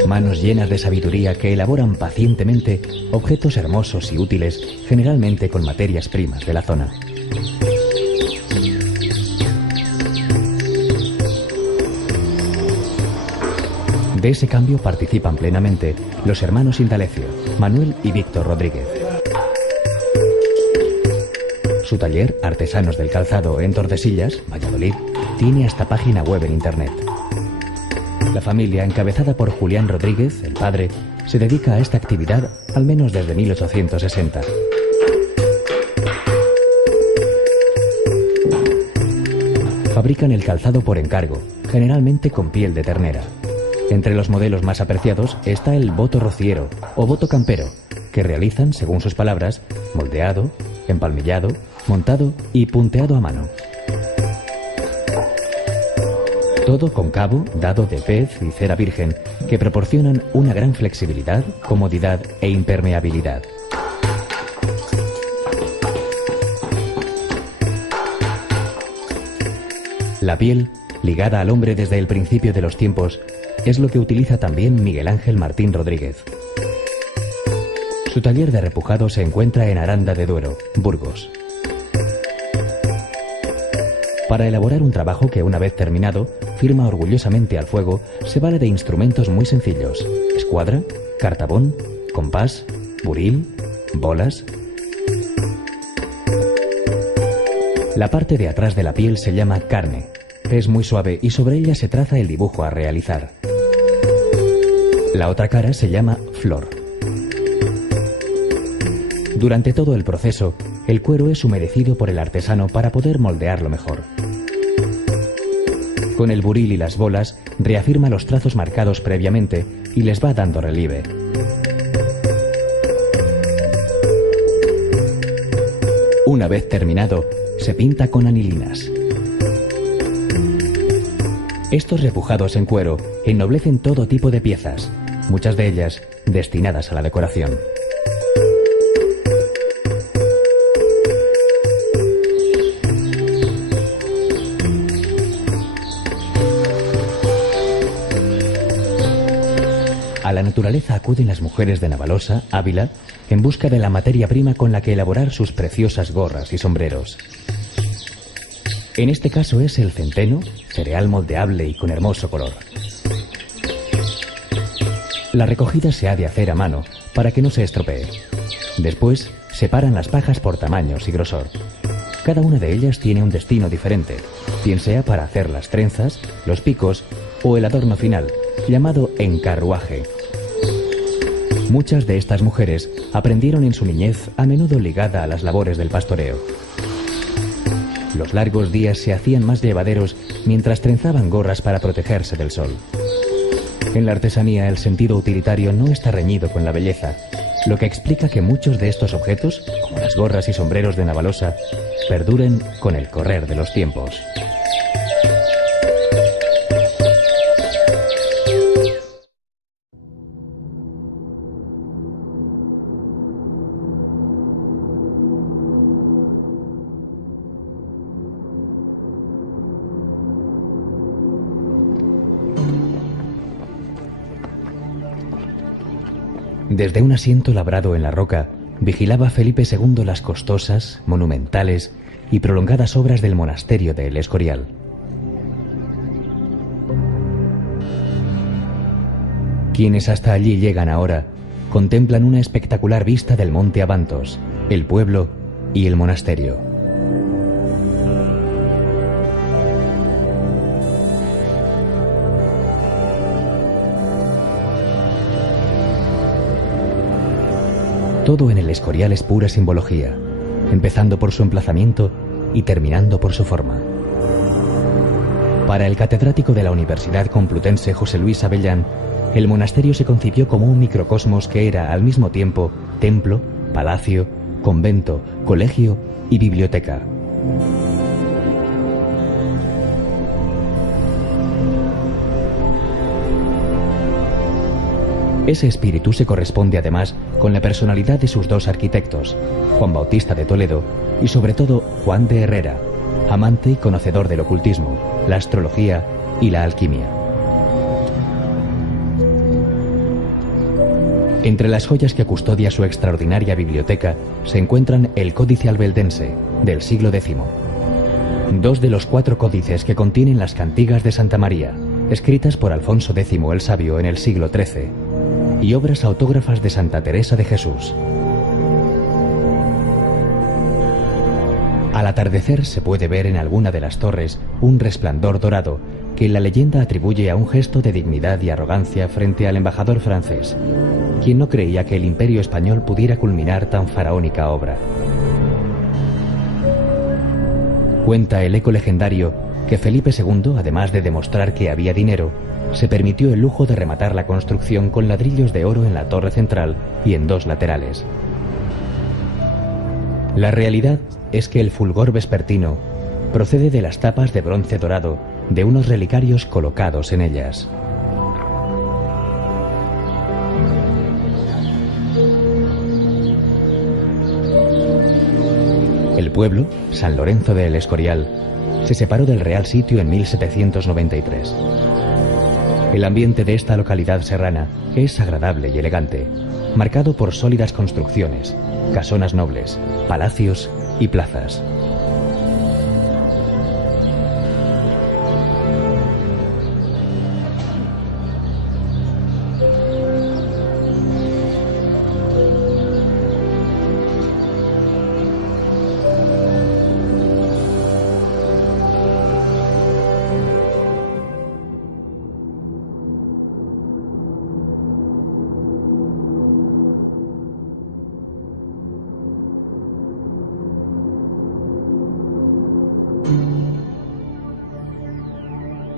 Manos llenas de sabiduría que elaboran pacientemente objetos hermosos y útiles, generalmente con materias primas de la zona. De ese cambio participan plenamente los hermanos Indalecio, Manuel y Víctor Rodríguez. Su taller, Artesanos del Calzado, en Tordesillas, Valladolid, tiene hasta página web en internet. La familia, encabezada por Julián Rodríguez, el padre, se dedica a esta actividad al menos desde 1860. fabrican el calzado por encargo, generalmente con piel de ternera. Entre los modelos más apreciados está el boto rociero o boto campero, que realizan, según sus palabras, moldeado, empalmillado, montado y punteado a mano. Todo con cabo, dado de pez y cera virgen, que proporcionan una gran flexibilidad, comodidad e impermeabilidad. La piel, ligada al hombre desde el principio de los tiempos, es lo que utiliza también Miguel Ángel Martín Rodríguez. Su taller de repujado se encuentra en Aranda de Duero, Burgos. Para elaborar un trabajo que, una vez terminado, firma orgullosamente al fuego, se vale de instrumentos muy sencillos: escuadra, cartabón, compás, buril, bolas. La parte de atrás de la piel se llama carne. Es muy suave y sobre ella se traza el dibujo a realizar. La otra cara se llama flor. Durante todo el proceso, el cuero es humedecido por el artesano para poder moldearlo mejor. Con el buril y las bolas, reafirma los trazos marcados previamente y les va dando relieve. Una vez terminado, se pinta con anilinas. Estos repujados en cuero ennoblecen todo tipo de piezas, muchas de ellas destinadas a la decoración. A la naturaleza acuden las mujeres de Navalosa, Ávila, en busca de la materia prima con la que elaborar sus preciosas gorras y sombreros. En este caso es el centeno, cereal moldeable y con hermoso color. La recogida se ha de hacer a mano para que no se estropee. Después, separan las pajas por tamaños y grosor. Cada una de ellas tiene un destino diferente, bien sea para hacer las trenzas, los picos o el adorno final, llamado encarruaje. Muchas de estas mujeres aprendieron en su niñez, a menudo ligada a las labores del pastoreo. Los largos días se hacían más llevaderos mientras trenzaban gorras para protegerse del sol. En la artesanía el sentido utilitario no está reñido con la belleza, lo que explica que muchos de estos objetos, como las gorras y sombreros de Navalosa, perduren con el correr de los tiempos. Desde un asiento labrado en la roca, vigilaba Felipe II las costosas, monumentales y prolongadas obras del monasterio de El Escorial. Quienes hasta allí llegan ahora, contemplan una espectacular vista del monte Abantos, el pueblo y el monasterio. Todo en El Escorial es pura simbología, empezando por su emplazamiento y terminando por su forma. Para el catedrático de la Universidad Complutense José Luis Avellán, el monasterio se concibió como un microcosmos que era al mismo tiempo templo, palacio, convento, colegio y biblioteca. Ese espíritu se corresponde además con la personalidad de sus dos arquitectos, Juan Bautista de Toledo y sobre todo Juan de Herrera, amante y conocedor del ocultismo, la astrología y la alquimia. Entre las joyas que custodia su extraordinaria biblioteca se encuentran el Códice Albeldense, del siglo X, dos de los 4 códices que contienen las cantigas de Santa María, escritas por Alfonso X el Sabio en el siglo XIII, y obras autógrafas de Santa Teresa de Jesús. Al atardecer se puede ver en alguna de las torres un resplandor dorado que la leyenda atribuye a un gesto de dignidad y arrogancia frente al embajador francés, quien no creía que el Imperio español pudiera culminar tan faraónica obra. Cuenta el eco legendario que Felipe II, además de demostrar que había dinero, se permitió el lujo de rematar la construcción con ladrillos de oro en la torre central y en dos laterales. La realidad es que el fulgor vespertino procede de las tapas de bronce dorado de unos relicarios colocados en ellas. El pueblo, San Lorenzo de El Escorial, se separó del Real Sitio en 1793. El ambiente de esta localidad serrana es agradable y elegante, marcado por sólidas construcciones, casonas nobles, palacios y plazas.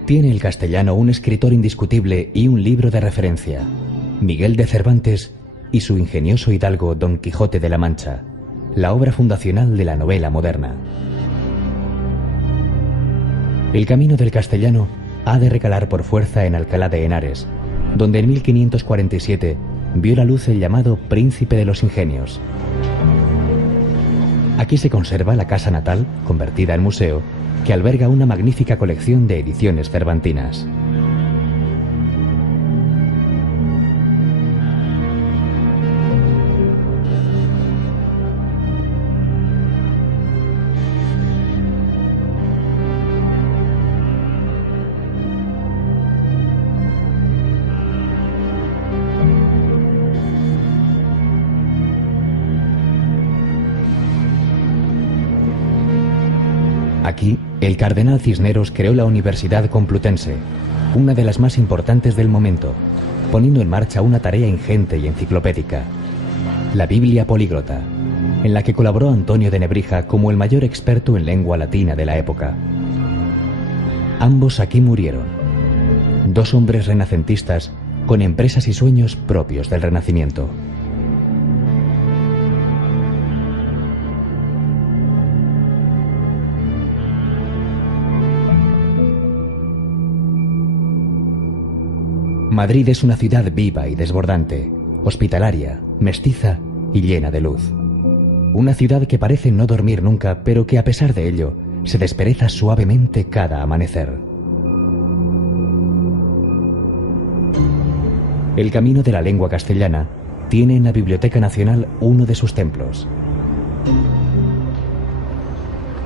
Tiene el castellano un escritor indiscutible y un libro de referencia, Miguel de Cervantes y su ingenioso hidalgo Don Quijote de la Mancha, la obra fundacional de la novela moderna. El camino del castellano ha de recalar por fuerza en Alcalá de Henares, donde en 1547 vio la luz el llamado Príncipe de los Ingenios. Aquí se conserva la casa natal, convertida en museo, que alberga una magnífica colección de ediciones cervantinas. Aquí, el cardenal Cisneros creó la Universidad Complutense, una de las más importantes del momento, poniendo en marcha una tarea ingente y enciclopédica, la Biblia Políglota, en la que colaboró Antonio de Nebrija como el mayor experto en lengua latina de la época. Ambos aquí murieron, dos hombres renacentistas con empresas y sueños propios del Renacimiento. Madrid es una ciudad viva y desbordante, hospitalaria, mestiza y llena de luz. Una ciudad que parece no dormir nunca, pero que a pesar de ello, se despereza suavemente cada amanecer. El camino de la lengua castellana tiene en la Biblioteca Nacional uno de sus templos.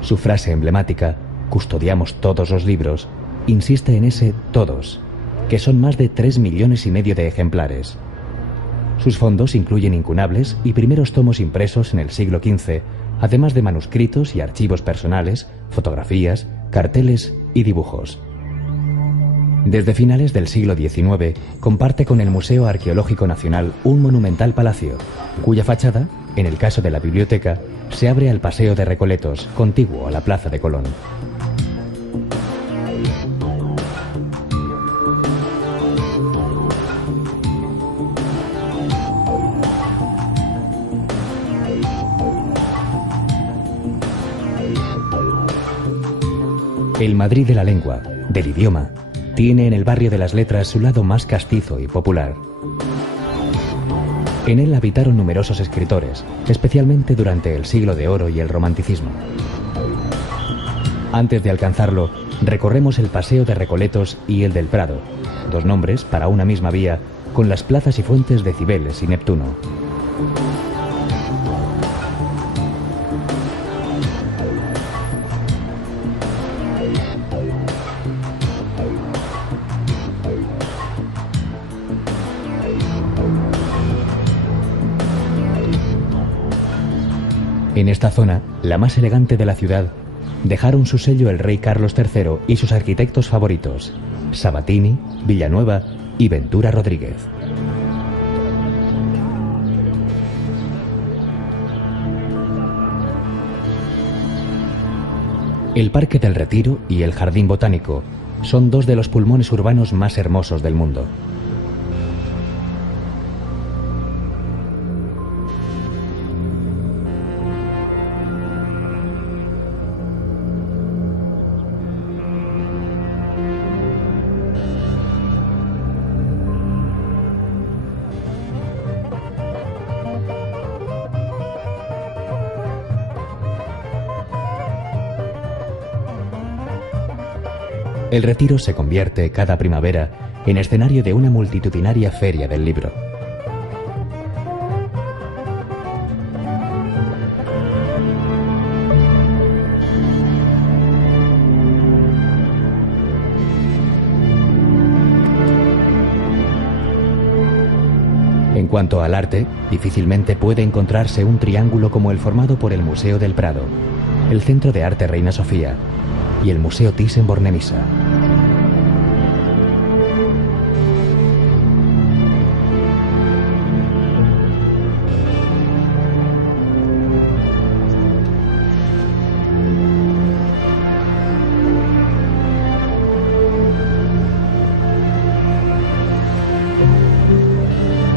Su frase emblemática, custodiamos todos los libros, insiste en ese todos, que son más de 3,5 millones de ejemplares. Sus fondos incluyen incunables y primeros tomos impresos en el siglo XV, además de manuscritos y archivos personales, fotografías, carteles y dibujos. Desde finales del siglo XIX, comparte con el Museo Arqueológico Nacional un monumental palacio, cuya fachada, en el caso de la biblioteca, se abre al Paseo de Recoletos, contiguo a la Plaza de Colón. El Madrid de la lengua, del idioma, tiene en el barrio de las letras su lado más castizo y popular. En él habitaron numerosos escritores, especialmente durante el Siglo de Oro y el Romanticismo. Antes de alcanzarlo, recorremos el Paseo de Recoletos y el del Prado, dos nombres para una misma vía, con las plazas y fuentes de Cibeles y Neptuno. En esta zona, la más elegante de la ciudad, dejaron su sello el rey Carlos III y sus arquitectos favoritos, Sabatini, Villanueva y Ventura Rodríguez. El Parque del Retiro y el Jardín Botánico son dos de los pulmones urbanos más hermosos del mundo. El Retiro se convierte cada primavera en escenario de una multitudinaria feria del libro. En cuanto al arte, difícilmente puede encontrarse un triángulo como el formado por el Museo del Prado, el Centro de Arte Reina Sofía y el Museo Thyssen-Bornemisza.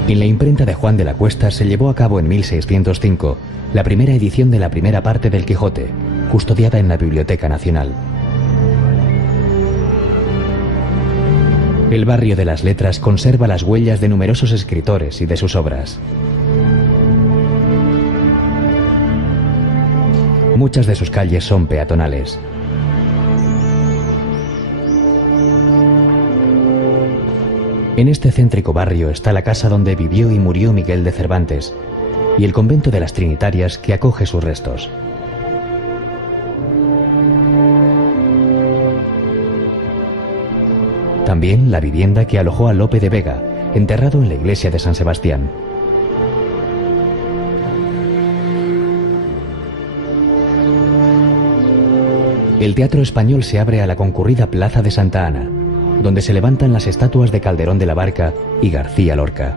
En la imprenta de Juan de la Cuesta se llevó a cabo en 1605 la primera edición de la primera parte del Quijote, custodiada en la Biblioteca Nacional. El barrio de las Letras conserva las huellas de numerosos escritores y de sus obras. Muchas de sus calles son peatonales. En este céntrico barrio está la casa donde vivió y murió Miguel de Cervantes y el convento de las Trinitarias que acoge sus restos. También la vivienda que alojó a Lope de Vega, enterrado en la iglesia de San Sebastián. El Teatro Español se abre a la concurrida Plaza de Santa Ana, donde se levantan las estatuas de Calderón de la Barca y García Lorca.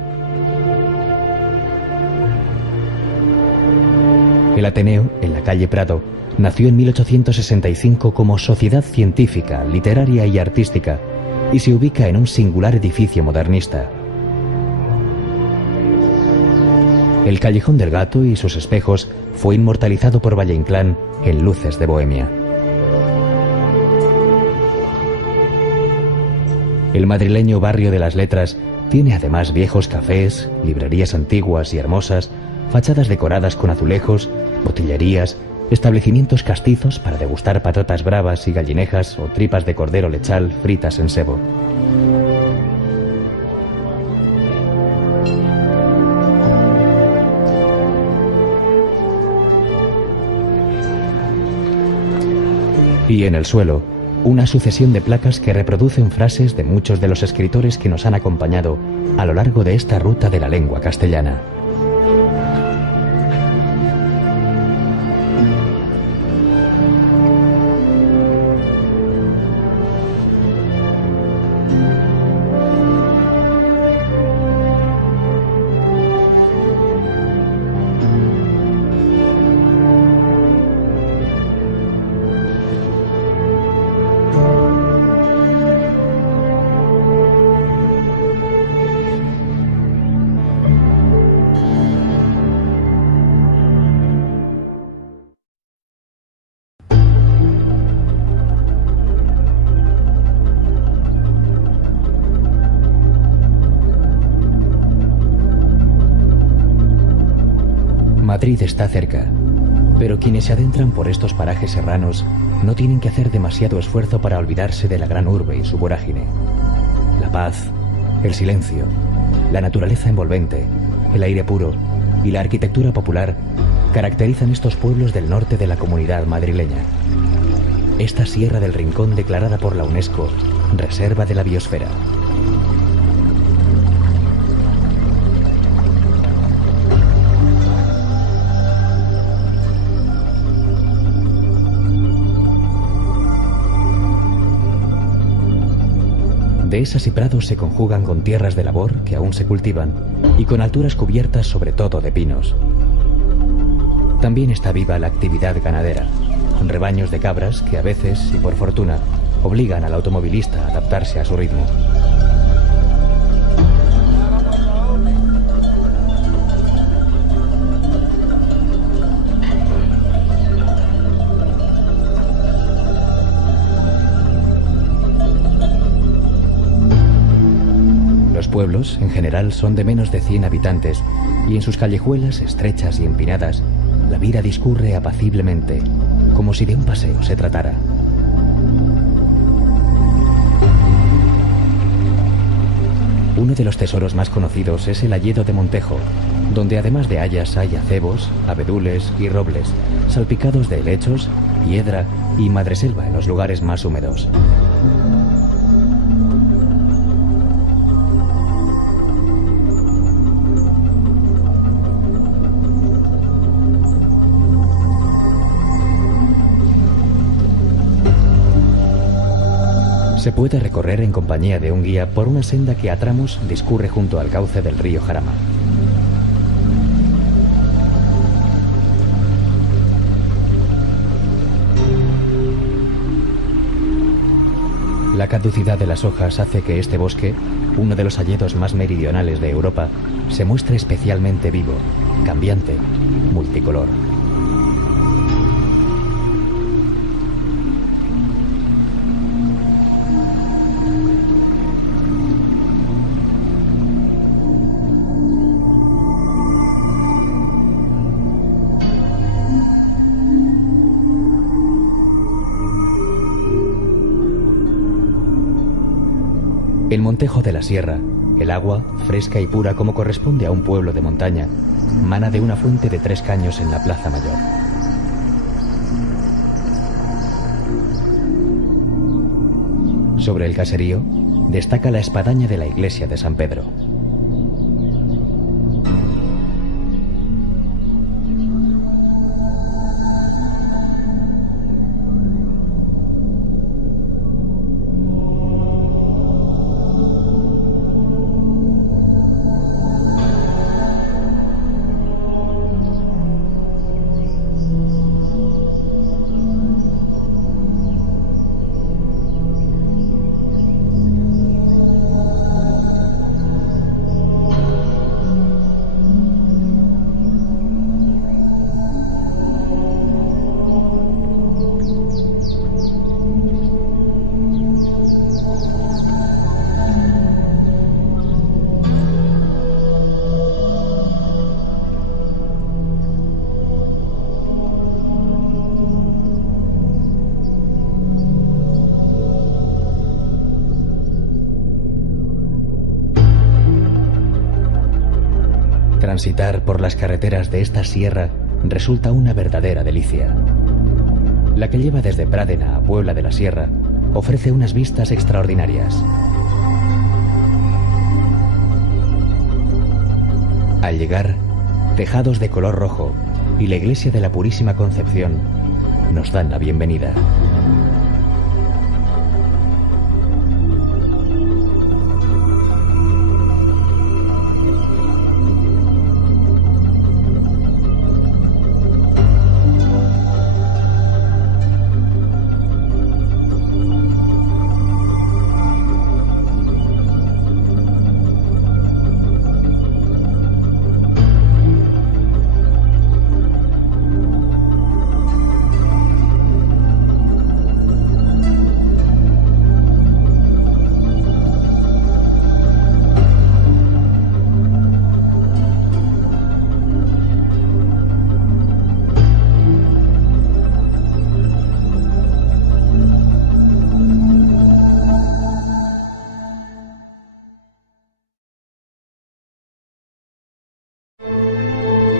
El Ateneo, en la calle Prado, nació en 1865 como Sociedad Científica, Literaria y Artística y se ubica en un singular edificio modernista. El Callejón del Gato y sus espejos fue inmortalizado por Valle Inclán en Luces de Bohemia. El madrileño barrio de las Letras tiene además viejos cafés, librerías antiguas y hermosas, fachadas decoradas con azulejos, botillerías, establecimientos castizos para degustar patatas bravas y gallinejas o tripas de cordero lechal fritas en sebo. Y en el suelo, una sucesión de placas que reproducen frases de muchos de los escritores que nos han acompañado a lo largo de esta ruta de la lengua castellana. Madrid está cerca, pero quienes se adentran por estos parajes serranos no tienen que hacer demasiado esfuerzo para olvidarse de la gran urbe y su vorágine. La paz, el silencio, la naturaleza envolvente, el aire puro y la arquitectura popular caracterizan estos pueblos del norte de la Comunidad madrileña. Esta Sierra del Rincón declarada por la UNESCO Reserva de la Biosfera. Dehesas y prados se conjugan con tierras de labor que aún se cultivan y con alturas cubiertas sobre todo de pinos. También está viva la actividad ganadera. rebaños de cabras que a veces, y por fortuna, obligan al automovilista a adaptarse a su ritmo. Los pueblos, en general, son de menos de 100 habitantes y en sus callejuelas estrechas y empinadas, la vida discurre apaciblemente, como si de un paseo se tratara. Uno de los tesoros más conocidos es el Hayedo de Montejo, donde además de hayas hay acebos, abedules y robles, salpicados de helechos, hiedra y madreselva en los lugares más húmedos. Se puede recorrer en compañía de un guía por una senda que a tramos discurre junto al cauce del río Jarama. La caducidad de las hojas hace que este bosque, uno de los hayedos más meridionales de Europa, se muestre especialmente vivo, cambiante, multicolor. En Montejo de la Sierra, el agua, fresca y pura como corresponde a un pueblo de montaña, mana de una fuente de 3 caños en la Plaza Mayor. Sobre el caserío, destaca la espadaña de la iglesia de San Pedro. Transitar por las carreteras de esta sierra resulta una verdadera delicia. La que lleva desde Pradena a Puebla de la Sierra ofrece unas vistas extraordinarias. Al llegar, tejados de color rojo y la iglesia de la Purísima Concepción nos dan la bienvenida.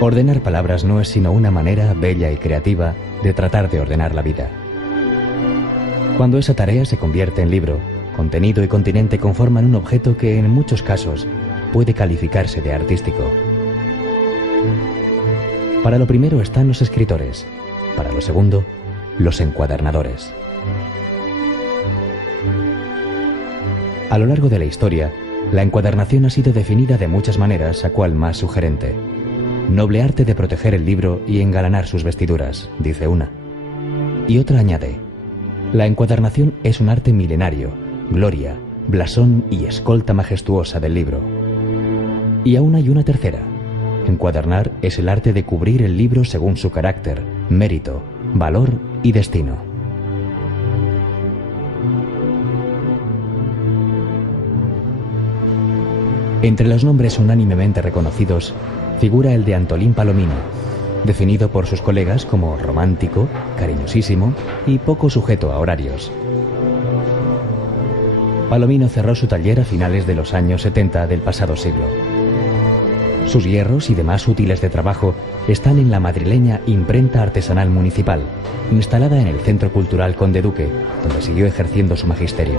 Ordenar palabras no es sino una manera bella y creativa de tratar de ordenar la vida. Cuando esa tarea se convierte en libro, contenido y continente conforman un objeto que en muchos casos puede calificarse de artístico. Para lo primero están los escritores, para lo segundo, los encuadernadores. A lo largo de la historia, la encuadernación ha sido definida de muchas maneras, a cual más sugerente. Noble arte de proteger el libro y engalanar sus vestiduras, dice una. Y otra añade: la encuadernación es un arte milenario, gloria, blasón y escolta majestuosa del libro. Y aún hay una tercera: encuadernar es el arte de cubrir el libro según su carácter, mérito, valor y destino. Entre los nombres unánimemente reconocidos figura el de Antolín Palomino, definido por sus colegas como romántico, cariñosísimo y poco sujeto a horarios. Palomino cerró su taller a finales de los años 70 del pasado siglo. Sus hierros y demás útiles de trabajo están en la madrileña Imprenta Artesanal Municipal, instalada en el Centro Cultural Conde Duque, donde siguió ejerciendo su magisterio.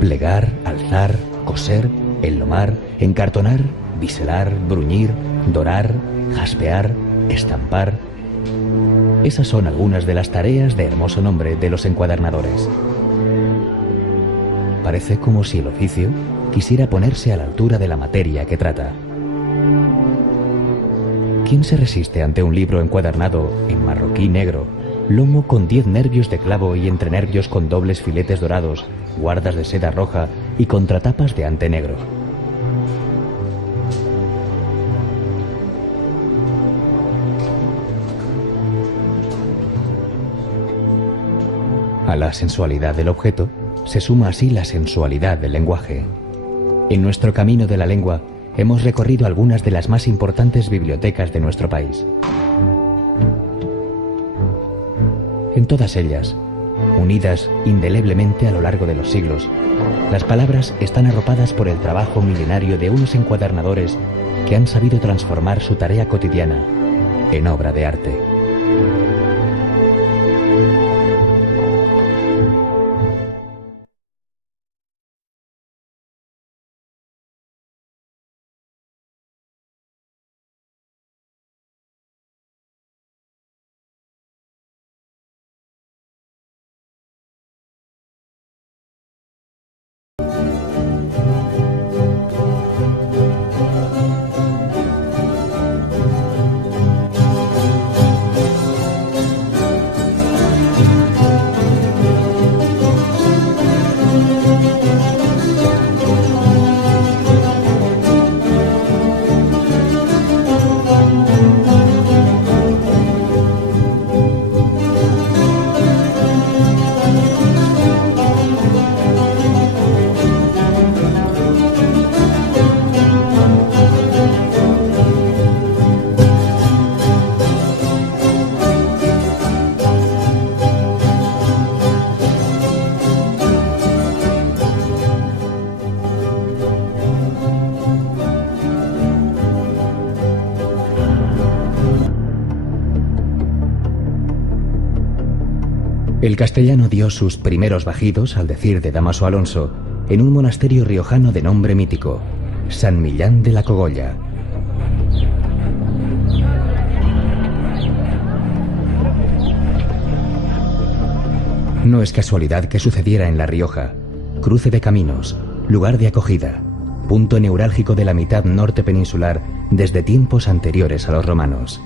Plegar, alzar, coser, enlomar, encartonar, biselar, bruñir, dorar, jaspear, estampar. Esas son algunas de las tareas de hermoso nombre de los encuadernadores. Parece como si el oficio quisiera ponerse a la altura de la materia que trata. ¿Quién se resiste ante un libro encuadernado en marroquí negro, lomo con 10 nervios de clavo y entrenervios con dobles filetes dorados, guardas de seda roja y contratapas de ante negro? A la sensualidad del objeto se suma así la sensualidad del lenguaje. En nuestro camino de la lengua hemos recorrido algunas de las más importantes bibliotecas de nuestro país. En todas ellas, unidas indeleblemente a lo largo de los siglos, las palabras están arropadas por el trabajo milenario de unos encuadernadores que han sabido transformar su tarea cotidiana en obra de arte. El castellano dio sus primeros bajidos, al decir de Dámaso Alonso, en un monasterio riojano de nombre mítico, San Millán de la Cogolla. No es casualidad que sucediera en La Rioja, cruce de caminos, lugar de acogida, punto neurálgico de la mitad norte peninsular desde tiempos anteriores a los romanos.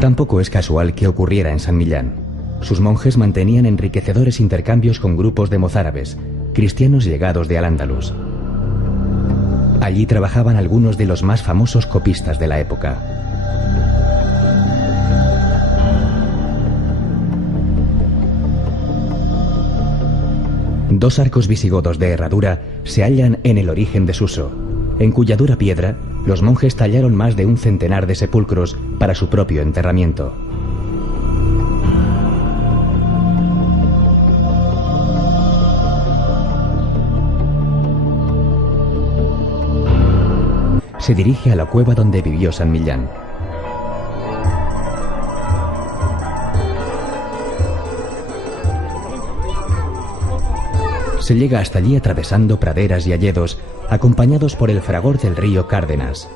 Tampoco es casual que ocurriera en San Millán. Sus monjes mantenían enriquecedores intercambios con grupos de mozárabes, cristianos llegados de Al-Ándalus. Allí trabajaban algunos de los más famosos copistas de la época. Dos arcos visigodos de herradura se hallan en el origen de Suso, en cuya dura piedra los monjes tallaron más de un centenar de sepulcros para su propio enterramiento. Se dirige a la cueva donde vivió San Millán. Se llega hasta allí atravesando praderas y hayedos, acompañados por el fragor del río Cárdenas.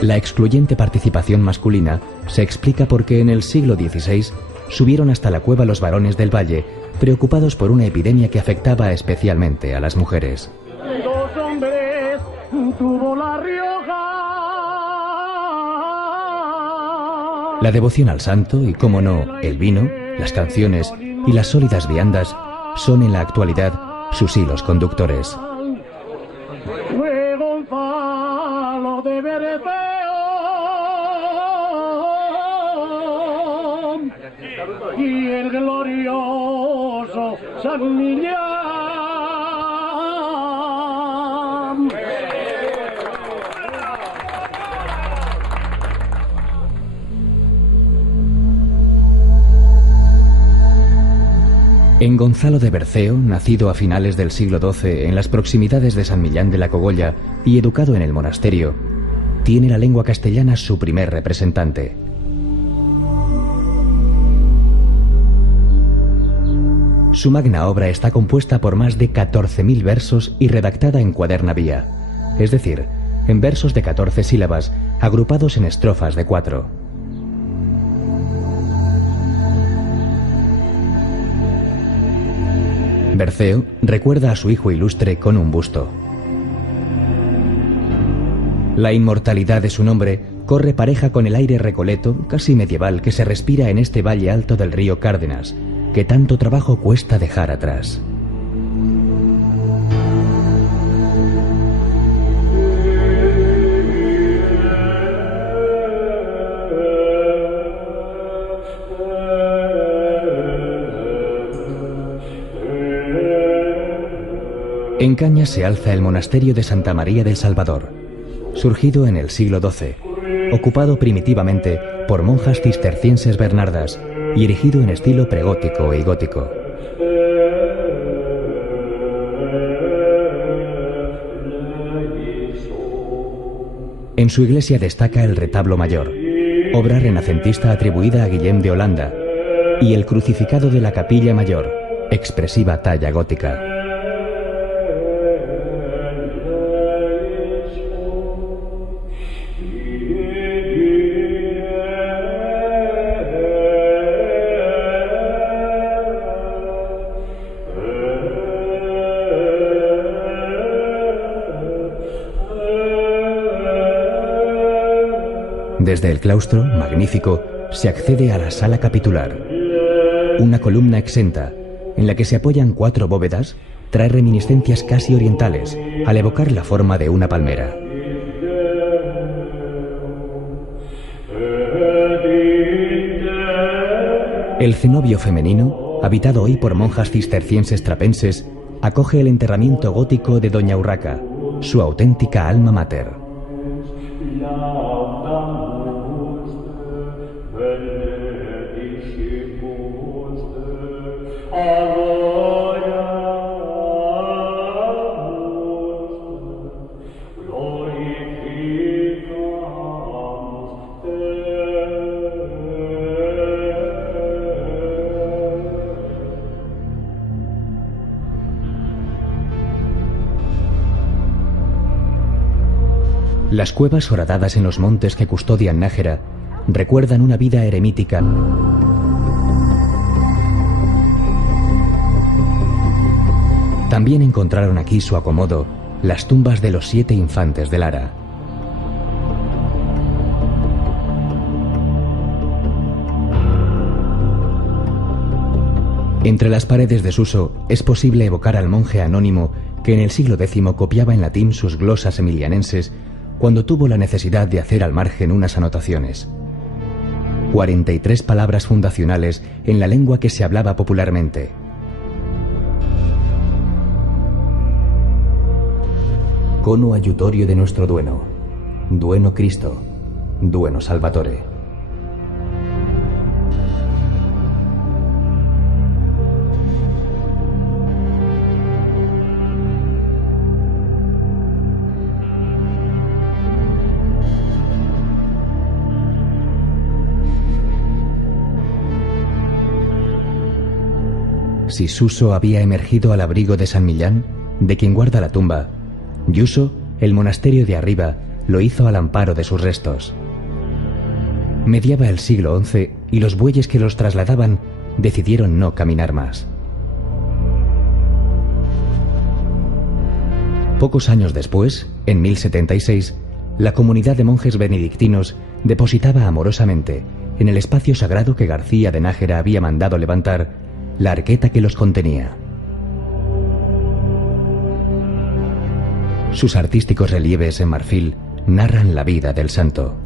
La excluyente participación masculina se explica porque en el siglo XVI subieron hasta la cueva los varones del valle preocupados por una epidemia que afectaba especialmente a las mujeres. 2 hombres tuvo La Rioja. La devoción al santo y, cómo no, el vino, las canciones y las sólidas viandas son en la actualidad sus hilos conductores. Fue Gonzalo de Berceo y el glorioso San Millán. En Gonzalo de Berceo, nacido a finales del siglo XII en las proximidades de San Millán de la Cogolla y educado en el monasterio, tiene la lengua castellana su primer representante. Su magna obra está compuesta por más de 14.000 versos y redactada en cuadernavía, es decir, en versos de 14 sílabas agrupados en estrofas de 4. Berceo recuerda a su hijo ilustre con un busto. La inmortalidad de su nombre corre pareja con el aire recoleto, casi medieval, que se respira en este valle alto del río Cárdenas, que tanto trabajo cuesta dejar atrás. En Cañas se alza el monasterio de Santa María del Salvador, surgido en el siglo XII, ocupado primitivamente por monjas cistercienses bernardas y erigido en estilo pregótico y gótico. En su iglesia destaca el retablo mayor, obra renacentista atribuida a Guillem de Holanda, y el crucificado de la capilla mayor, expresiva talla gótica. Desde el claustro, magnífico, se accede a la sala capitular. Una columna exenta, en la que se apoyan 4 bóvedas, trae reminiscencias casi orientales, al evocar la forma de una palmera. El cenobio femenino, habitado hoy por monjas cistercienses trapenses, acoge el enterramiento gótico de Doña Urraca, su auténtica alma mater. Las cuevas horadadas en los montes que custodian Nájera recuerdan una vida eremítica. También encontraron aquí su acomodo las tumbas de los 7 infantes de Lara. Entre las paredes de Suso es posible evocar al monje anónimo que en el siglo X copiaba en latín sus glosas emilianenses cuando tuvo la necesidad de hacer al margen unas anotaciones. 43 palabras fundacionales en la lengua que se hablaba popularmente. Cono aiutorio de nuestro dueno, dueno Cristo, dueno Salvatore. Si Suso había emergido al abrigo de San Millán, de quien guarda la tumba, Yuso, el monasterio de arriba, lo hizo al amparo de sus restos. Mediaba el siglo XI y los bueyes que los trasladaban decidieron no caminar más. Pocos años después, en 1076, la comunidad de monjes benedictinos depositaba amorosamente, en el espacio sagrado que García de Nájera había mandado levantar, la arqueta que los contenía. Sus artísticos relieves en marfil narran la vida del santo.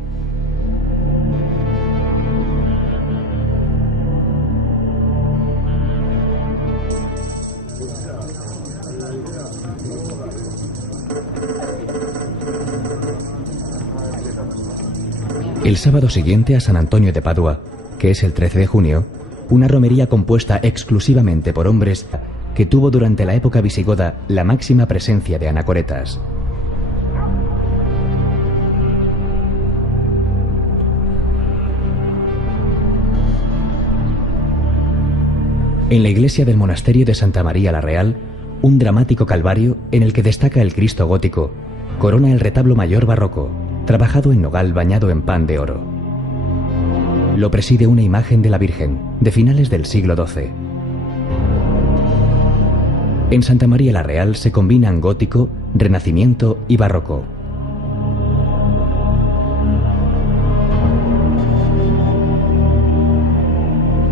El sábado siguiente a San Antonio de Padua, que es el 13 de junio, una romería compuesta exclusivamente por hombres que tuvo durante la época visigoda la máxima presencia de anacoretas. En la iglesia del monasterio de Santa María la Real, un dramático calvario en el que destaca el Cristo gótico corona el retablo mayor barroco, trabajado en nogal bañado en pan de oro. Lo preside una imagen de la Virgen, de finales del siglo XII. En Santa María la Real se combinan gótico, renacimiento y barroco.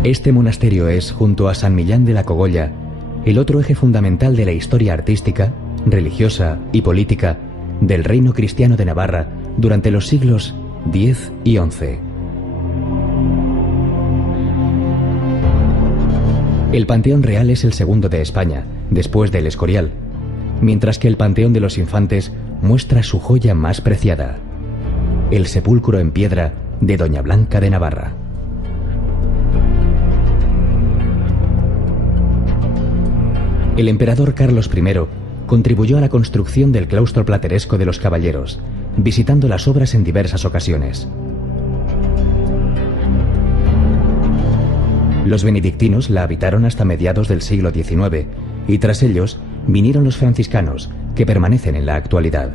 Este monasterio es, junto a San Millán de la Cogolla, el otro eje fundamental de la historia artística, religiosa y política del reino cristiano de Navarra durante los siglos X y XI. El Panteón Real es el segundo de España, después del Escorial, mientras que el Panteón de los Infantes muestra su joya más preciada, el sepulcro en piedra de Doña Blanca de Navarra. El emperador Carlos I contribuyó a la construcción del claustro plateresco de los Caballeros, visitando las obras en diversas ocasiones. Los benedictinos la habitaron hasta mediados del siglo XIX y tras ellos vinieron los franciscanos, que permanecen en la actualidad.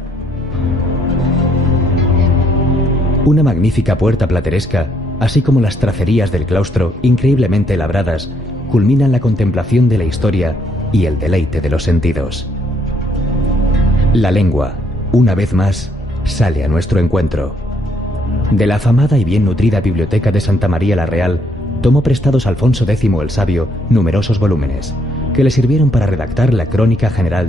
Una magnífica puerta plateresca, así como las tracerías del claustro increíblemente labradas, culminan la contemplación de la historia y el deleite de los sentidos. La lengua, una vez más, sale a nuestro encuentro. De la afamada y bien nutrida biblioteca de Santa María la Real, tomó prestados Alfonso X el Sabio numerosos volúmenes, que le sirvieron para redactar la Crónica General